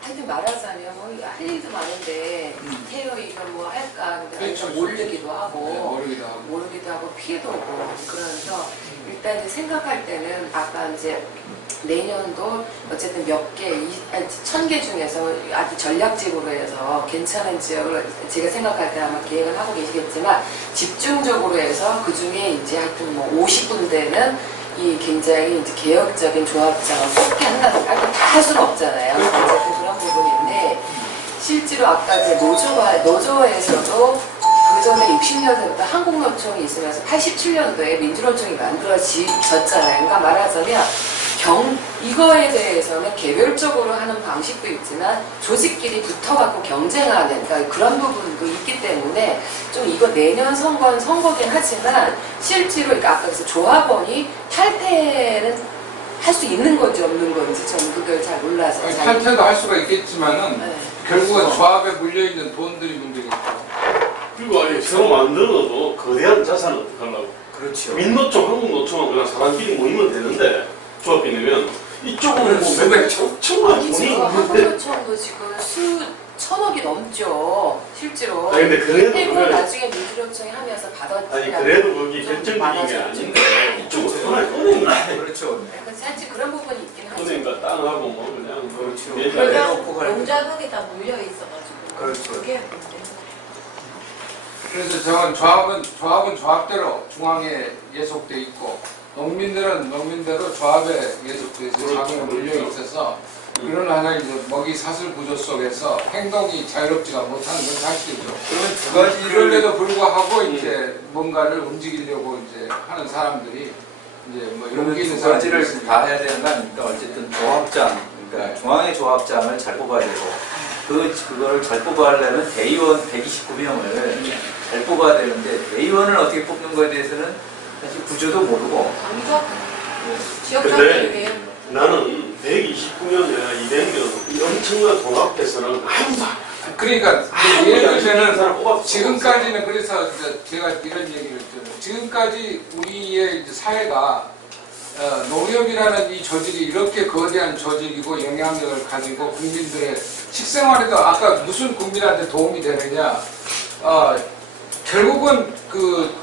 하여튼 말하자면 할 일도 많은데 태어 이거 뭐 할까 근데 그렇죠. 모르기도 하고 모르기도 하고 피해도 오고 그러면서 일단 이제 생각할 때는 아까 이제 내년도 어쨌든 몇 개, 1000개 중에서 아주 전략적으로 해서 괜찮은 지역을 제가 생각할 때 아마 계획을 하고 계시겠지만 집중적으로 해서 그 중에 이제 하여튼 뭐 50군데는 이 굉장히 이제 개혁적인 조합장을 꼭 한다는 다 할 수는 없잖아요. 어쨌든 그런 부분인데 실제로 아까 이제 노조에서도 그 전에 60년대부터 한국노총이 있으면서 87년도에 민주노총이 만들어졌잖아요. 그러니까 말하자면 이거에 대해서는 개별적으로 하는 방식도 있지만 조직끼리 붙어갖고 경쟁하는 그러니까 그런 부분도 있기 때문에 좀 이거 내년 선거는 선거긴 하지만 실제로 그러니까 아까 그래서 조합원이 탈퇴는 할 수 있는 건지 없는 건지 저는 그걸 잘 몰라서 아니, 탈퇴도 할 수가 있겠지만은 네. 결국은 조합에 물려있는 돈들이 문제겠죠. 그리고 아니 새로 만들어도 거대한 자산은 어떡하려고. 그렇죠. 민노총, 한국노총은 그냥 사람끼리 모이면 되는데 조합이 내면 이쪽은 뭐 몇백 천만 돈이 지금 있는데. 한국노총도 지금 수천억이 넘죠 실제로. 아니 근데 그래도 해고 그걸 나중에 민주노총이 하면서 받았지. 아니 그래도 거기 결정적인 게 아닌데 이쪽은 전화에 은행가 그렇죠. 사실 그런 부분이 있긴 하죠. 은행가 땅하고 뭐 그냥 그렇죠. 예전에 내놓고 갈 때. 농자국이 다 물려 있어가지고 그렇죠. 그게 문제. 그래서 저는 조합은 조합대로 중앙에 예속돼 있고 농민들은 농민대로 조합에 예속돼서 그렇죠. 자금에 물려 있어서 그런 하나의 이제 먹이 사슬 구조 속에서 행동이 자유롭지가 못하는 건 사실이죠. 그러면 두 가지를 그런데도 불구하고 이제 뭔가를 움직이려고 이제 하는 사람들이 이제 뭐 용기 있는 두 사람들이 가지를 있으니까. 다 해야 되는 거 아닙니까? 어쨌든 조합장, 그러니까 중앙의 조합장을 잘 뽑아야 되고 그거를 잘 뽑아하려면 대의원 129명을 잘 뽑아야 되는데 대의원을 어떻게 뽑는 거에 대해서는 사실 구조도 모르고 강조학 근데 지역장들이 나는 129년이나 200년 이 엄청난 통합해서는 아무도 그러니까 아무도 예를 안 시키는 들면 사람 뽑았어. 지금까지는 그래서 이제 제가 이런 얘기를 드려요. 지금까지 우리의 이제 사회가 농협이라는 이 조직이 이렇게 거대한 조직이고 영향력을 가지고 국민들의 식생활에도 아까 무슨 국민한테 도움이 되느냐 결국은 그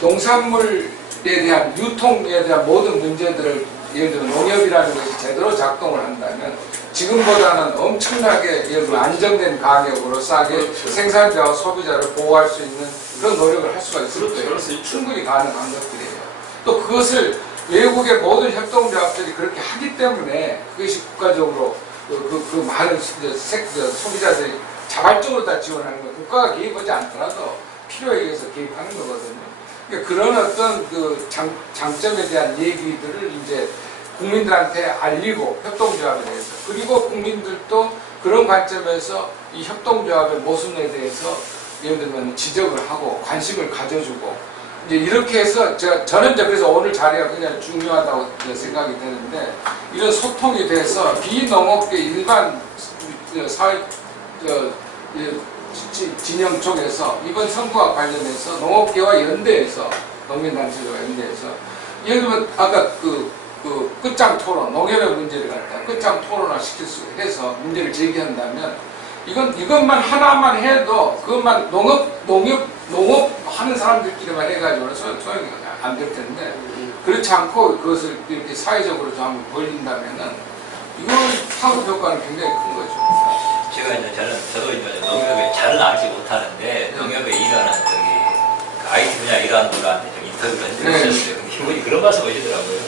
농산물에 대한 유통에 대한 모든 문제들을 예를 들어 농협이라는 것이 제대로 작동을 한다면 지금보다는 엄청나게 예를 들어 안정된 가격으로 싸게 그렇죠. 생산자와 소비자를 보호할 수 있는 그런 노력을 할 수가 있을 그렇죠. 거예요. 그럴 수 있죠. 충분히 가능한 것들이에요. 또 그것을 외국의 모든 협동조합들이 그렇게 하기 때문에 그것이 국가적으로 그 많은 소비자들이 자발적으로 다 지원하는 거예요. 국가가 개입하지 않더라도 필요에 의해서 개입하는 거거든요. 그러니까 그런 어떤 그 장점에 대한 얘기들을 이제 국민들한테 알리고 협동조합에 대해서 그리고 국민들도 그런 관점에서 이 협동조합의 모순에 대해서 예를 들면 지적을 하고 관심을 가져주고 이제 이렇게 해서 저는 이제 그래서 오늘 자리가 굉장히 중요하다고 생각이 되는데 이런 소통이 돼서 비농업계 일반 사회 진영 쪽에서 이번 선거와 관련해서 농업계와 연대해서 농민단체와 연대해서 예를 들면 아까 그 끝장 토론 농협의 문제를 갖다 끝장 토론화 시킬 수 해서 문제를 제기한다면 이것만 하나만 해도 그것만 농업 하는 사람들끼리만 해가지고는 소용이 안 될 텐데 그렇지 않고 그것을 이렇게 사회적으로 좀 한번 벌린다면은 이거 파급 효과는 굉장히 큰 거죠. 저도 이제 농협에 잘은 알지 못하는데 농협에 일하는 그 IT 분야 일하는 분한테 좀 인터뷰를 해드렸어요. 근데 이분이 그런 말씀 하시더라고요.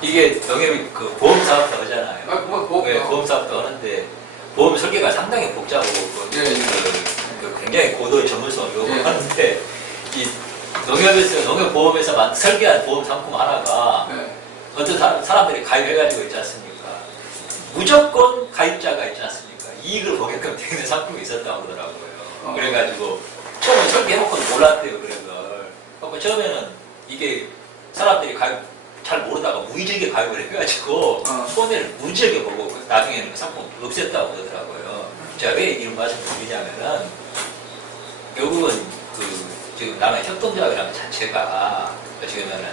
이게 농협이 그 보험 사업도 하잖아요. 보험 사업도 하는데 보험 설계가 상당히 복잡하고 굉장히 고도의 전문성을 요구하는데 이 농협보험에서 설계한 보험 상품 하나가 어떤 사람들이 가입해가지고 있지 않습니까? 무조건 가입자가 있지 않습니까? 이익을 보게끔 되는 상품이 있었다고 그러더라고요. 그래가지고 처음에 설계해놓고 몰랐대요. 그래서 처음에는 이게 사람들이 잘 모르다가 무의식에 가입을 해가지고 손해를 무지하게 보고 나중에는 그 상품 없앴다고 그러더라고요. 제가 왜 이런 말씀을 드리냐면은 결국은 지금 남의 협동조합이라는 것 자체가 어떻게 보면은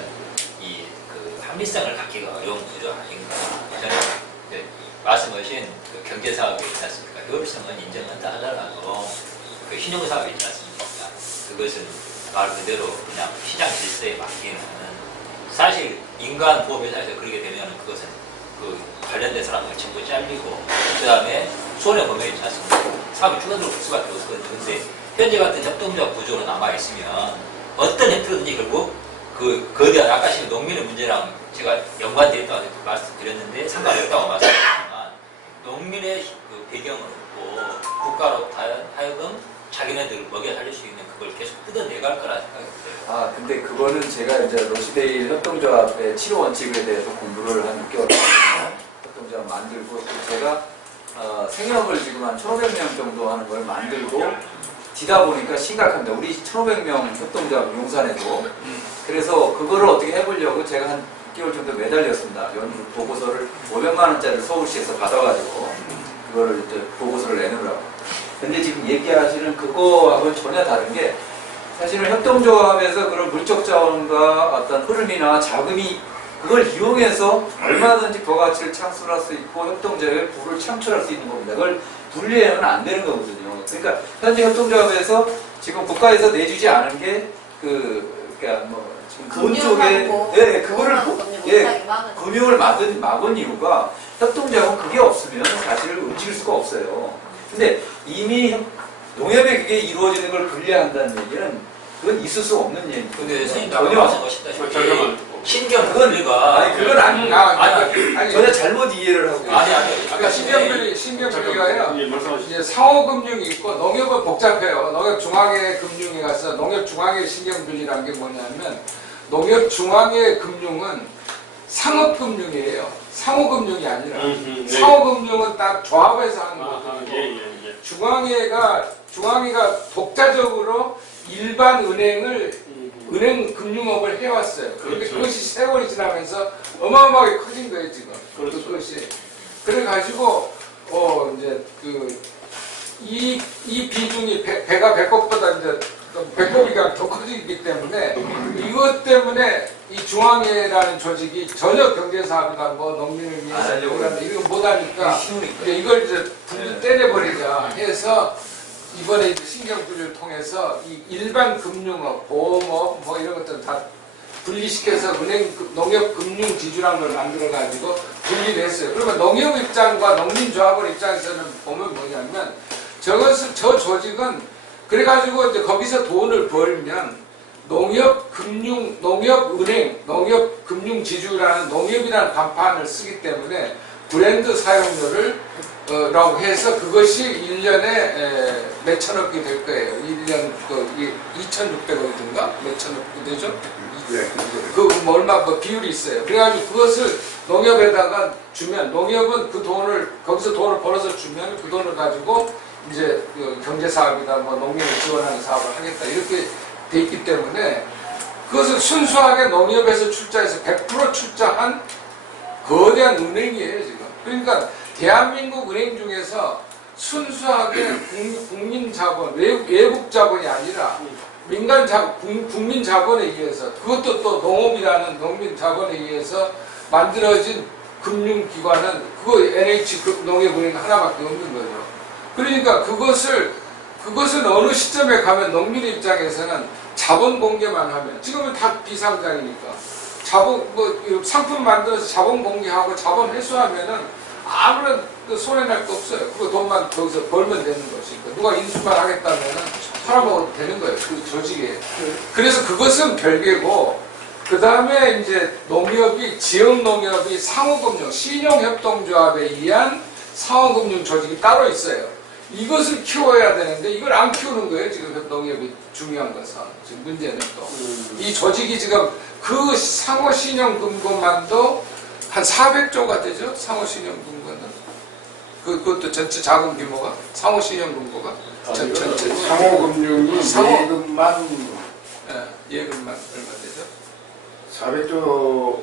그 합리성을 갖기가 어려운 구조 아닌가. 저는 말씀하신 그 경제사업이 있지 않습니까? 효율성은 인정한다 하더라도 그 신용사업이 있지 않습니까? 그것은 말 그대로 그냥 시장 질서에 맡기는 사실 인간 보험회사에서 그렇게 되면 그것은 그 관련된 사람들 전부 잘리고 그 다음에 손해 범위가 있지 않습니까? 사업이 줄어들 수밖에 없거든요. 근데 현재 같은 협동조합 구조로 남아있으면 어떤 형태든지 결국 그 거대한 아까 지금 농민의 문제랑 제가 연관되어 있다고 말씀드렸는데 상관이 없다고 말씀드렸지만 농민의 그 배경을 얻고 국가로 하여금 자기네들을 먹여 살릴 수 있는 그걸 계속 뜯어내갈 거라 생각이 들어요. 아, 근데 그거는 제가 이제 로시데일 협동조합의 치료 원칙에 대해서 공부를 한 6개월 동안 협동조합 만들고 또 제가 생협을 지금 한 1,500명 정도 하는 걸 만들고 뒤다 보니까 심각합니다. 우리 1,500명 협동조합 용산에도. 그래서 그거를 어떻게 해보려고 제가 한 6개월 정도 매달렸습니다. 연구 보고서를 500만 원짜리를 서울시에서 받아가지고 그거를 이제 보고서를 내놓으라고. 근데 지금 얘기하시는 그거하고는 전혀 다른 게 사실은 협동조합에서 그런 물적 자원과 어떤 흐름이나 자금이 그걸 이용해서 얼마든지 부가가치를 창출할 수 있고 협동조합의 부를 창출할 수 있는 겁니다. 그걸 분리하면 안 되는 거거든요. 그러니까 현재 협동조합에서 지금 국가에서 내주지 않은 게 그러니까 뭐 지금 돈 쪽에 예 그거를 금융을 막은 이유가 협동조합은 그게 없으면 사실 움직일 수가 없어요. 근데 이미 농협에 그게 이루어지는 걸 분리한다는 얘기는 그건 있을 수 없는 얘기예요. 근데 선생님도 아까 말씀하셨다시피 신경 그건 분리가 아니 그건 아니, 전혀 잘못 이해를 하고 아까 신경분리가요. 예, 말씀하시죠. 이제 상호금융이 있고 농협은 복잡해요. 농협 중앙회 금융에 가서 농협 중앙회 신경분리라는 게 뭐냐면 농협 중앙회 금융은 상업금융이에요. 상호금융이 아니라 네. 상호금융은 딱 조합에서 하는 거거든요. 예. 중앙회가 독자적으로 일반 은행을 은행 금융업을 해왔어요. 그런데 그렇죠. 그것이 세월이 지나면서 어마어마하게 커진 거예요 지금. 그렇죠. 그것이 그래가지고 이제 이 비중이 배가 배꼽보다 이제 배꼽이가 더 커지기 때문에 이것 때문에 이 중앙회라는 조직이 전혀 경제사업이나 뭐 농민을 위해서 이런 거 못하니까 이걸 이제 분리 때려버리자 해서 이번에 이제 신경분리를 통해서 이 일반 금융업, 보험업 뭐 이런 것들 다 분리시켜서 농협 금융 지주라는 걸 만들어가지고 분리를 했어요. 그러면 농협 입장과 농민조합원 입장에서는 보면 뭐냐면 저 조직은 그래가지고 이제 거기서 돈을 벌면 농협은행, 농협금융지주라는 농협이라는 간판을 쓰기 때문에 브랜드 사용료를 라고 해서 그것이 1년에 몇천억이 될 거예요. 1년 2,600억이든가 몇천억이 되죠? 얼마 비율이 있어요. 그래가지고 그것을 농협에다가 주면 농협은 그 돈을 거기서 돈을 벌어서 주면 그 돈을 가지고 이제 경제 사업이나 뭐 농민을 지원하는 사업을 하겠다 이렇게 돼 있기 때문에 그것을 순수하게 농협에서 출자해서 100% 출자한 거대한 은행이에요 지금. 그러니까 대한민국 은행 중에서 순수하게 국민 자본, 외국 자본이 아니라 민간 자본, 국민 자본에 의해서 그것도 또 농업이라는 농민 자본에 의해서 만들어진 금융기관은 그거 NH 농협은행 하나밖에 없는 거죠. 그러니까 그것을 어느 시점에 가면 농민 입장에서는 자본 공개만 하면 지금은 다 비상장이니까 상품 만들어서 자본 공개하고 자본 회수하면은 아무런 손해날 거 없어요. 그거 돈만 거기서 벌면 되는 것이니까 누가 인수만 하겠다면은 팔아먹어도 되는 거예요. 그 조직에. 그래서 그것은 별개고 그 다음에 이제 농협이 지역 농협이 상호금융 신용협동조합에 의한 상호금융 조직이 따로 있어요. 이것을 키워야 되는데 이걸 안 키우는 거예요. 지금 농협이 중요한 것은 지금 문제는 또 이 조직이 지금 그 상호신용금고만도 한 400조가 되죠. 상호신용금고는 그것도 전체 자금 규모가 상호신용금고가 전체 상호금융이 예금만 예금만 얼마 되죠? 400조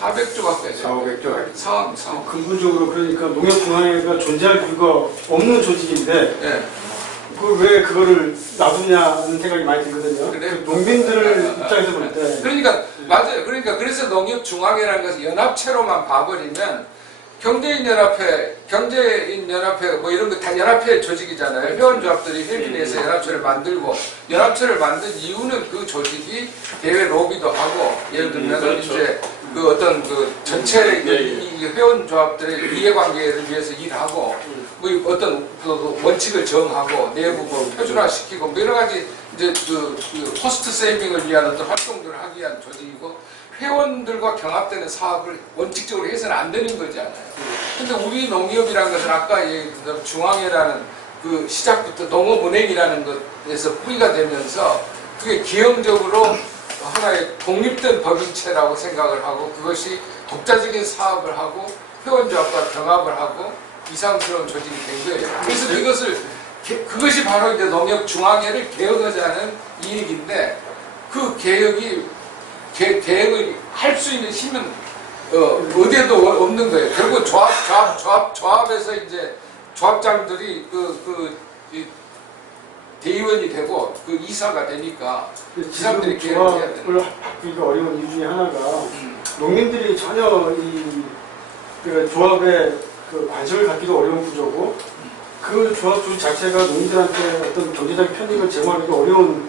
400조 가까이 되죠. 400조 상황 근본적으로 그러니까 농협중앙회가 존재할 이유가 없는 조직인데 예. 왜 그거를 놔두냐는 생각이 많이 들거든요. 그래? 농민들 입장에서 볼 때. 그러니까 맞아요. 그래서 농협중앙회라는 것을 연합체로만 봐버리면 경제인연합회 뭐 이런 거 다 연합회 조직이잖아요. 회원조합들이 회비내서 연합체를 만들고 연합체를 만든 이유는 그 조직이 대외 로비도 하고 예를 들면 그렇죠. 이제 그 어떤 그 전체 이 회원조합들의 이해관계를 위해서 일하고 뭐 어떤 그 원칙을 정하고 내부 뭐 표준화시키고 뭐 여러 가지 이제 그 코스트 세이빙을 위한 어떤 활동들을 하기 위한 조직이고 회원들과 경합되는 사업을 원칙적으로 해서는 안 되는 거잖아요. 근데 우리 농협이라는 것은 아까 얘기했던 중앙회라는 그 시작부터 농업은행이라는 것에서 뿌리가 되면서 그게 기형적으로 하나의 독립된 법인체라고 생각을 하고 그것이 독자적인 사업을 하고 회원조합과 경합을 하고 이상스러운 조직이 된 거예요. 그래서 그것이 바로 이제 농협 중앙회를 개혁하자는 이 얘기인데 그 개혁을 할 수 있는 힘은 어디에도 없는 거예요. 결국 조합에서 이제 조합장들이 대의원이 되고 그 이사가 되니까 이 사람들이 지금 개혁을 해야 되는 조합을 바뀌기가 어려운 이유 중에 하나가 농민들이 전혀 그 조합에 그 관심을 갖기도 어려운 구조고 그 조합 조직 자체가 농민들한테 어떤 경제적 편익을 제공하기도 어려운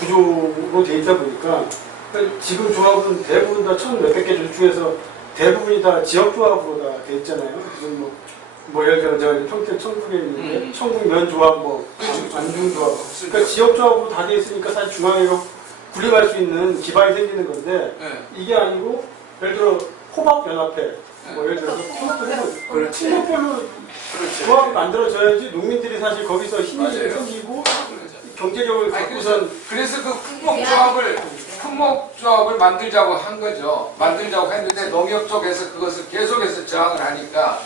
구조로 돼 있다 보니까 그러니까 지금 조합은 대부분 다 1,몇백 개 조직 중에서 대부분이 다 지역조합으로 다 돼 있잖아요. 뭐 예를 들어 제가 평택 천국에 있는데 천국면조합 뭐 안중조합 그러니까 지역조합으로 다 돼 있으니까 사실 중앙회로 군림할 수 있는 기반이 생기는 건데 이게 아니고 예를 들어 호박연합회 뭐 예를 들어서 품목별로 조합이 만들어져야지 농민들이 사실 거기서 힘이 생기고 경제력을 갖고선 그래서 그 품목조합을 만들자고 한 거죠. 만들자고 했는데 농협 쪽에서 그것을 계속해서 저항을 하니까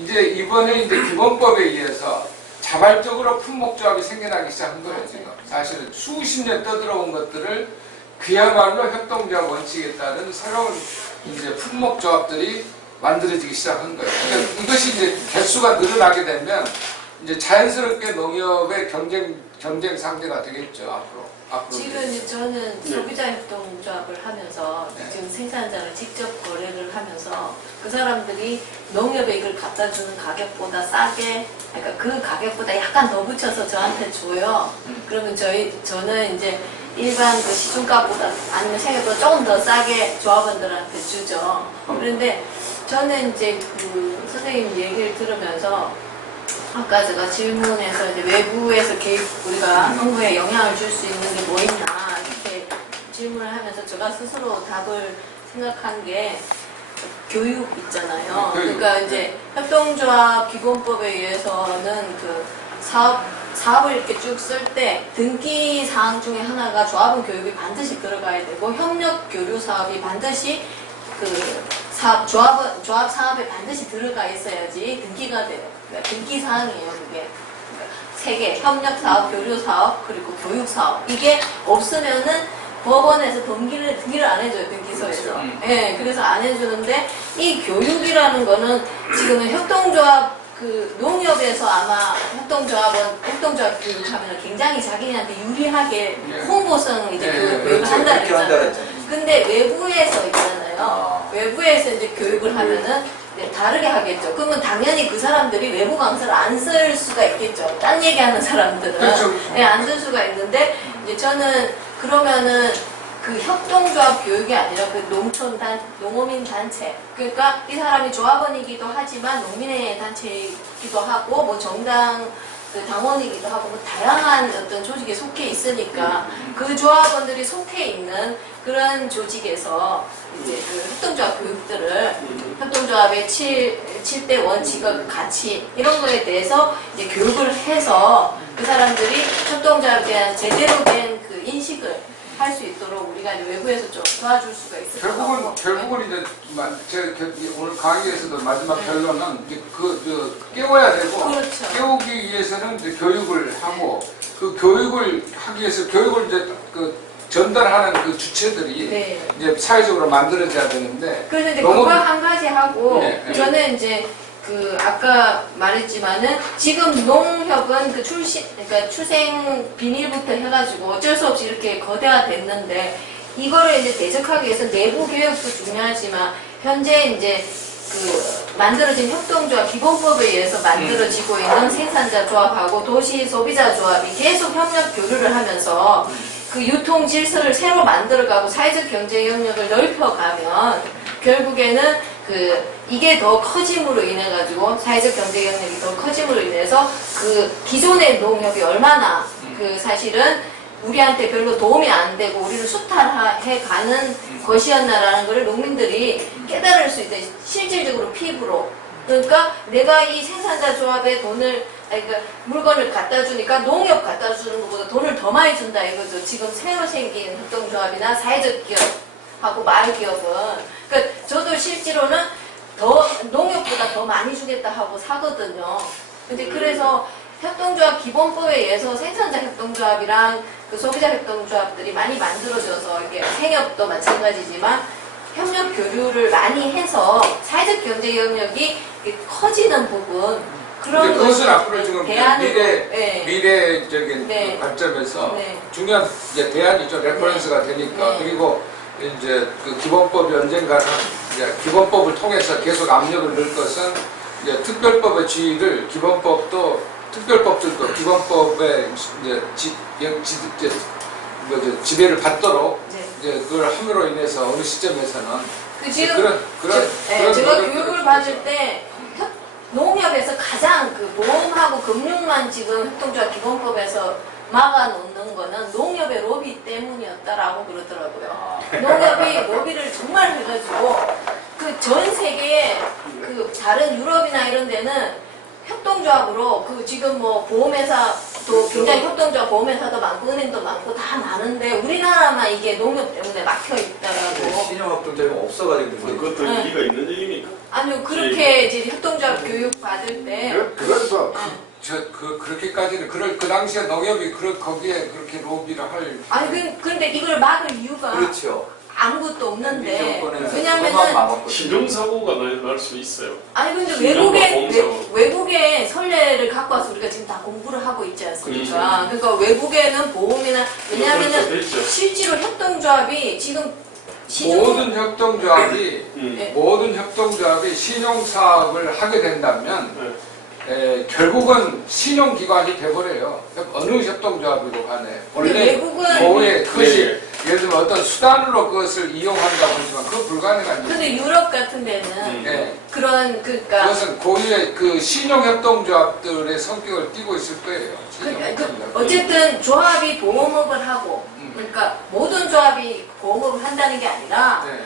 이제 이번에 이제 기본법에 의해서 자발적으로 품목조합이 생겨나기 시작한 거예요, 지금. 사실은 수십 년 떠들어온 것들을 그야말로 협동조합 원칙에 따른 새로운 이제 품목조합들이 만들어지기 시작한 거예요. 그러니까 이것이 이제 개수가 늘어나게 되면 이제 자연스럽게 농협의 경쟁 상대가 되겠죠, 앞으로. 지금 이제 저는 소비자협동조합을 하면서 지금 생산자를 직접 거래를 하면서 그 사람들이 농협에 이걸 갖다 주는 가격보다 싸게, 그러니까 그 가격보다 약간 더 붙여서 저한테 줘요. 그러면 저는 이제 일반 그 시중가보다 아니면 생각보다 조금 더 싸게 조합원들한테 주죠. 그런데 저는 이제 그 선생님 얘기를 들으면서 아까 제가 질문에서 이제 외부에서 개입 우리가 농부에 영향을 줄 수 있는 게 뭐 있나 이렇게 질문을 하면서 제가 스스로 답을 생각한 게 교육 있잖아요. 그러니까 이제 협동조합 기본법에 의해서는 그 사업을 이렇게 쭉 쓸 때 등기 사항 중에 하나가 조합원 교육이 반드시 들어가야 되고 협력 교류 사업이 반드시 그 조합 사업에 반드시 들어가 있어야지 등기가 돼요. 그러니까 등기 사항이에요, 그게. 그러니까 3개, 협력 사업, 교류 사업, 그리고 교육 사업. 이게 없으면은 법원에서 등기를 안 해줘요, 등기소에서. 그렇죠. 예, 그래서 안 해주는데 이 교육이라는 거는 지금은 협동조합 그 농협에서 아마 협동조합 교육하면 굉장히 자기네한테 유리하게 홍보성 이제 교육을 한다 그랬잖아요. 근데 외부에서 있잖아요. 외부에서 이제 교육을 하면은 다르게 하겠죠. 그러면 당연히 그 사람들이 외부 강사를 안 쓸 수가 있겠죠. 딴 얘기하는 사람들은 그렇죠. 안 쓸 수가 있는데 이제 저는 그러면은 그 협동조합 교육이 아니라 그 농어민 단체. 그러니까 이 사람이 조합원이기도 하지만 농민의 단체이기도 하고 뭐 정당 그 당원이기도 하고 뭐 다양한 어떤 조직에 속해 있으니까 그 조합원들이 속해 있는 그런 조직에서 이제 그 협동조합 교육들을 협동조합의 7대 원칙과 가치 이런 거에 대해서 이제 교육을 해서 그 사람들이 협동조합에 대한 제대로 된 그 인식을 할 수 있도록 우리가 이제 외부에서 좀 도와줄 수가 있을 것 같고. 결국은 이제 제가 오늘 강의에서도 마지막 결론은 이제 깨워야 되고 그렇죠. 깨우기 위해서는 이제 교육을 하고 그 교육을 하기 위해서 교육을 이제 전달하는 그 주체들이 네. 이제 사회적으로 만들어져야 되는데 그래서 이제 너무- 그거 한 가지 하고 네. 저는 이제 그 아까 말했지만은 지금 농협은 그 그러니까 출생 비밀부터 해가지고 어쩔 수 없이 이렇게 거대화됐는데 이거를 이제 대적하기 위해서 내부 교육도 중요하지만 현재 이제 그 만들어진 협동조합 기본법에 의해서 만들어지고 있는 생산자 조합하고 도시 소비자 조합이 계속 협력 교류를 하면서 그 유통 질서를 새로 만들어가고 사회적 경제 영역을 넓혀가면 결국에는 이게 더 커짐으로 인해 가지고 사회적 경제 영역이 더 커짐으로 인해서 기존의 농협이 얼마나 사실은 우리한테 별로 도움이 안 되고 우리를 수탈해 가는 것이었나라는 것을 농민들이 깨달을 수 있다. 실질적으로 피부로. 그러니까 내가 이 생산자 조합에 그러니까 물건을 갖다 주니까 농협 갖다 주는 것보다 돈을 더 많이 준다 이거죠. 지금 새로 생긴 협동조합이나 사회적 기업하고 마을기업은. 그러니까 저도 실제로는 농협보다 더 많이 주겠다 하고 사거든요. 근데 그래서 협동조합 기본법에 의해서 생산자 협동조합이랑 소비자 협동조합들이 많이 만들어져서 이렇게 생협도 마찬가지지만 협력 교류를 많이 해서 사회적 경제 영역이 커지는 부분 그런 근데 그것은 앞으로 지금 대안으로, 네. 미래적인 네. 관점에서 네. 중요한 이제 대안이죠. 레퍼런스가 되니까. 네. 그리고 이제 기본법이 언젠가는 이제 기본법을 통해서 계속 압력을 넣을 것은 이제 특별법의 지위를 특별법들도 기본법의 지배를 받도록 네. 이제 그걸 함으로 인해서 어느 시점에서는 지금 그런 제가 노력들을 교육을 받을 때 농협에서 가장 보험하고 금융만 지금 협동조합 기본법에서 막아놓는 거는 농협의 로비 때문이었다라고 그러더라고요. 농협이 로비를 정말 해가지고 전 세계의 다른 유럽이나 이런 데는 협동조합으로 지금 뭐 보험회사도 굉장히 협동조합 보험회사도 많고 은행도 많고 다 많은데 우리나라만 이게 농협 때문에 막혀 있다라고. 신용합동조합이 없어가지고 그것도 네. 일리가 있는 얘기입니까? 아니요 그렇게 이제 협동조합 교육 받을 때. 그건 뭐 그렇게까지는 그 당시에 농협이 거기에 그렇게 로비를 할 아니 근데 이걸 막을 이유가 그렇죠. 아무것도 없는데 정권에서 왜냐면은 그것만 막았거든요. 신용사고가 날 수 있어요. 아니 근데 신용과 보험사고. 외국의 선례를 갖고 와서 우리가 지금 다 공부를 하고 있지 않습니까? 그러니까 외국에는 보험이나 그렇죠, 왜냐하면은 됐죠. 실제로 협동조합이 지금 모든 협동조합이 음. 모든 협동조합이 신용사업을 하게 된다면 네. 결국은 신용기관이 돼버려요. 어느 협동조합이고 간에 근데 원래 외국은 뭐의 그것이 네. 예를 들면 어떤 수단으로 그것을 이용한다고 하지만 그건 불가능한 일이에요. 근데 유럽 같은 데는 네. 그러니까 그것은 고유의 신용협동조합들의 성격을 띠고 있을 거예요. 신용협동조합. 어쨌든 조합이 보험업을 하고 그러니까 모든 조합이 보험업을 한다는 게 아니라 네.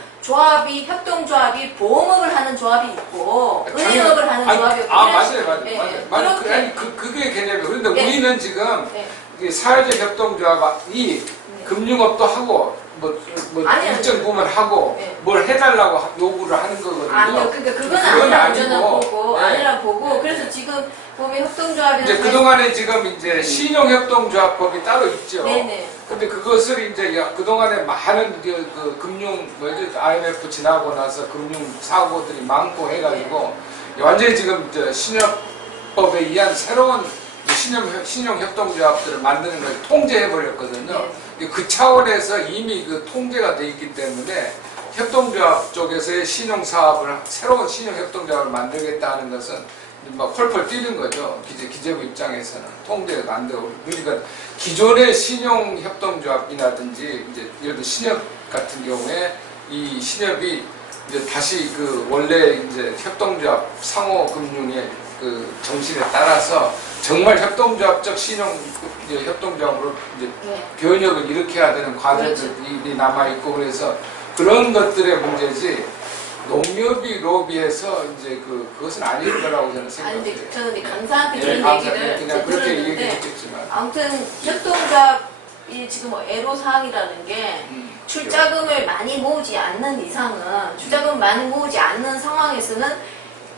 협동조합이 보험업을 하는 조합이 있고 은행업을 하는 조합이 있고 맞아요. 네, 맞아요. 그렇게. 그게 개념이에요. 그런데 네. 우리는 지금 네. 이게 사회적 협동조합이 금융업도 하고 뭐 아니요. 일정 부분 하고 네. 뭘 해달라고 요구를 하는 거거든요. 아니요, 그러니까 그건 그건 아니라고 저는 아니고, 보고 네. 아니라 보고 그래서 지금 보면 협동조합이나 이제 그동안에 지금 이제 신용협동조합법이 따로 있죠. 네네. 근데 그것을 이제 그동안에 많은 그 금융 IMF 지나고 나서 금융 사고들이 많고 해가지고 완전히 지금 이제 신협법에 의한 새로운 신용협동조합들을 만드는 걸 통제해버렸거든요. 그 차원에서 이미 통제가 돼 있기 때문에 협동조합 쪽에서의 신용사업을 새로운 신용협동조합을 만들겠다는 것은 막 펄펄 뛰는 거죠. 기재부 입장에서는 통제가 안 되고 그러니까 기존의 신용협동조합이라든지 이제 예를 들어 신협 같은 경우에 이 신협이 이제 다시 원래 이제 협동조합 상호금융의 정신에 따라서 정말 협동조합적 협동조합으로 이제 변혁을 일으켜야 되는 과제들이 남아 있고 그래서 그런 것들의 문제지. 농협이 로비해서 이제 그것은 아닐 거라고 저는 아니 생각해요. 근데 저는 감사한테 네, 그런 얘기를 그냥 그렇게 들었는데 얘기했겠지만. 아무튼 협동조합이 지금 애로사항이라는 게 출자금을 많이 모으지 않는 이상은 출자금을 많이 모으지 않는 상황에서는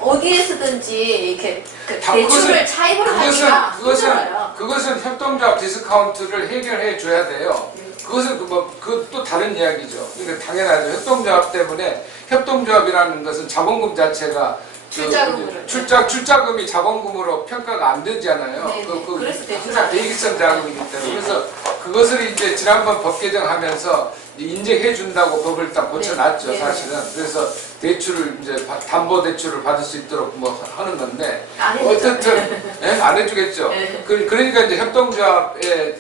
어디에서든지 이렇게 대출을 차입을 하기가 힘들어요. 그것은 협동조합 디스카운트를 해결해 줘야 돼요. 그것은 또 다른 이야기죠. 그러니까 당연하죠. 협동조합 때문에 협동조합이라는 것은 자본금 자체가 출자금이 자본금으로 평가가 안 되잖아요. 네, 그래서 항상 대익성 자금이기 때문에 그래서 그것을 이제 지난번 법 개정하면서 인정해 준다고 법을 딱 고쳐놨죠. 네. 사실은. 그래서 대출을 이제 담보 대출을 받을 수 있도록 하는 건데 안 해주죠. 어쨌든 안 해주겠죠. 네. 그러니까 이제 협동조합의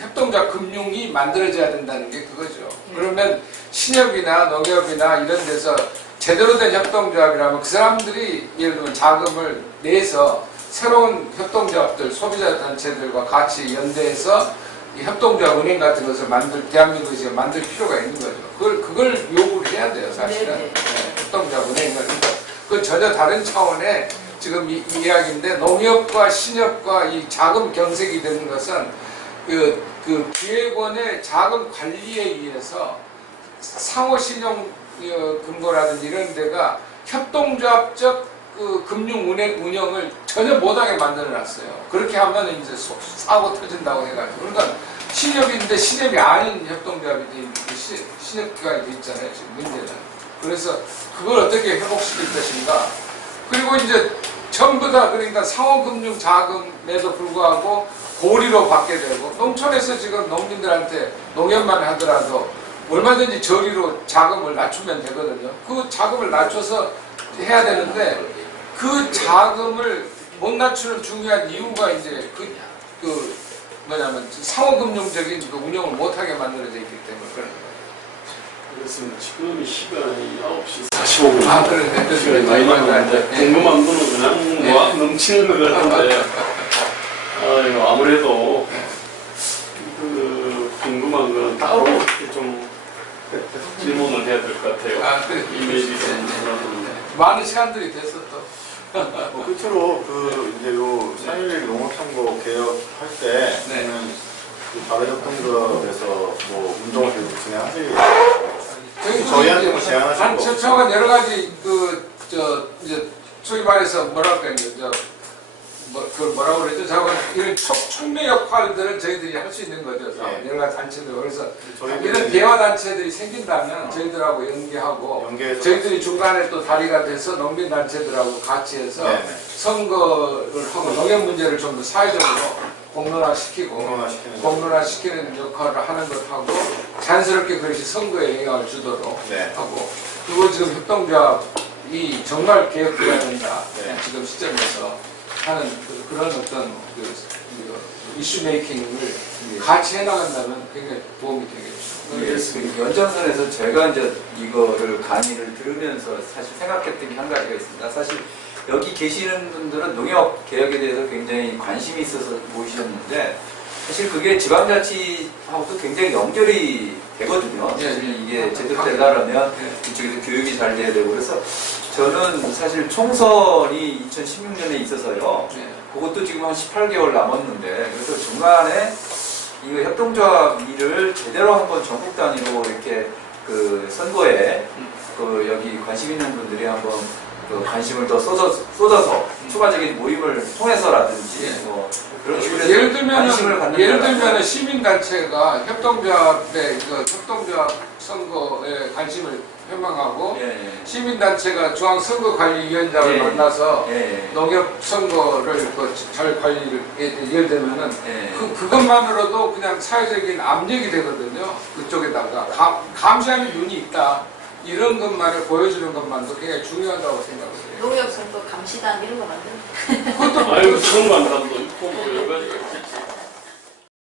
협동조합 금융이 만들어져야 된다는 게 그거죠. 그러면 신협이나 농협이나 이런 데서 제대로 된 협동조합이라면 그 사람들이 예를 들면 자금을 내서 새로운 협동조합들, 소비자 단체들과 같이 연대해서 이 협동조합 은행 같은 것을 대한민국에서 만들 필요가 있는 거죠. 그걸 요구를 해야 돼요, 사실은. 네네. 네, 협동조합 은행을. 그러니까 그건 전혀 다른 차원의 지금 이 이야기인데, 농협과 신협과 이 자금 경색이 되는 것은 그 기획원의 자금 관리에 의해서 상호신용 금고라든지 이런 데가 협동조합적 그 금융 운영을 전혀 못하게 만들어놨어요. 그렇게 하면 이제 사고 터진다고 해가지고. 그러니까 신협인데 신협이 아닌 협동조합이 신협기관이 돼 있잖아요, 지금 문제는. 그래서 그걸 어떻게 회복시킬 것인가. 그리고 이제 전부 다 그러니까 상호금융 자금에도 불구하고 고리로 받게 되고, 농촌에서 지금 농민들한테 농협만 하더라도 얼마든지 저리로 자금을 낮추면 되거든요. 그 자금을 낮춰서 해야 되는데 그 자금을 못 낮추는 중요한 이유가 이제 뭐냐면 상호금융적인 그 운영을 못하게 만들어져 있기 때문에 그런 거예요. 그렇습니다. 지금 시간이 9시 45분. 아, 그러네. 시간이 많이 남았는데 궁금한 분은 그냥 뭐 넘치는 것 같은데 아이고, 아무래도 그 궁금한 거는 따로 이렇게 좀 질문을 해야 될 것 같아요. 아, 그래. 이메일이 좀 많은 시간들이 됐어 또. 끝으로 이제 요 4.11 농업선거 개혁할 때 네. 그 바다협동조합에서 뭐 운동을 계속 진행하실 저희한테 뭐 제안하신 거 저는 여러 가지 이제 소위 말해서 뭐랄까요, 그걸 뭐라고 그러죠? 저건 이런 촉매 역할들을 저희들이 할 수 있는 거죠. 네. 여러 가지 단체들. 그래서 저희들이 이런 대화 단체들이 생긴다면 저희들하고 연계하고 연계해서 저희들이 중간에 또 다리가 돼서 농민 단체들하고 같이 해서 네네. 선거를 하고 농협 문제를 좀 더 사회적으로 공론화시키고 공론화시키는 역할을 하는 것하고 자연스럽게 그것이 선거에 영향을 주도록 네. 하고, 그리고 지금 협동조합이 정말 개혁돼야 된다. 네. 지금 시점에서 하는 그런 어떤 이슈 메이킹을 같이 해나간다면 굉장히 도움이 되겠죠. 연장선에서 제가 이제 이거를 강의를 들으면서 사실 생각했던 게 한 가지가 있습니다. 사실 여기 계시는 분들은 농협 개혁에 대해서 굉장히 관심이 있어서 모이셨는데 사실 그게 지방자치하고도 굉장히 연결이 되거든요. 사실 이게 제대로 되려면 이쪽에서 교육이 잘 돼야 되고, 그래서 저는 사실 총선이 2016년에 있어서요. 그것도 지금 한 18개월 남았는데, 그래서 중간에 이 협동조합 일을 제대로 한번 전국 단위로 이렇게 그 선거에 그 여기 관심 있는 분들이 한번 그 관심을 더 쏟아서 추가적인 모임을 통해서라든지 뭐 그런 식으로 예를 관심을 들면은 갖는 시민단체가 협동조합의 협동조합 선거에 관심을 표명하고 시민단체가 중앙선거관리위원장을 만나서 농협 선거를 잘 관리를 예를 들면은 그것만으로도 그냥 사회적인 압력이 되거든요. 그쪽에다가 감시하는 눈이 있다. 이런 것만을 보여주는 것만도 굉장히 중요하다고 생각을 해요. 농협 선거 감시단 이런 거 만드는 그것도 아이고, 처음 만난다.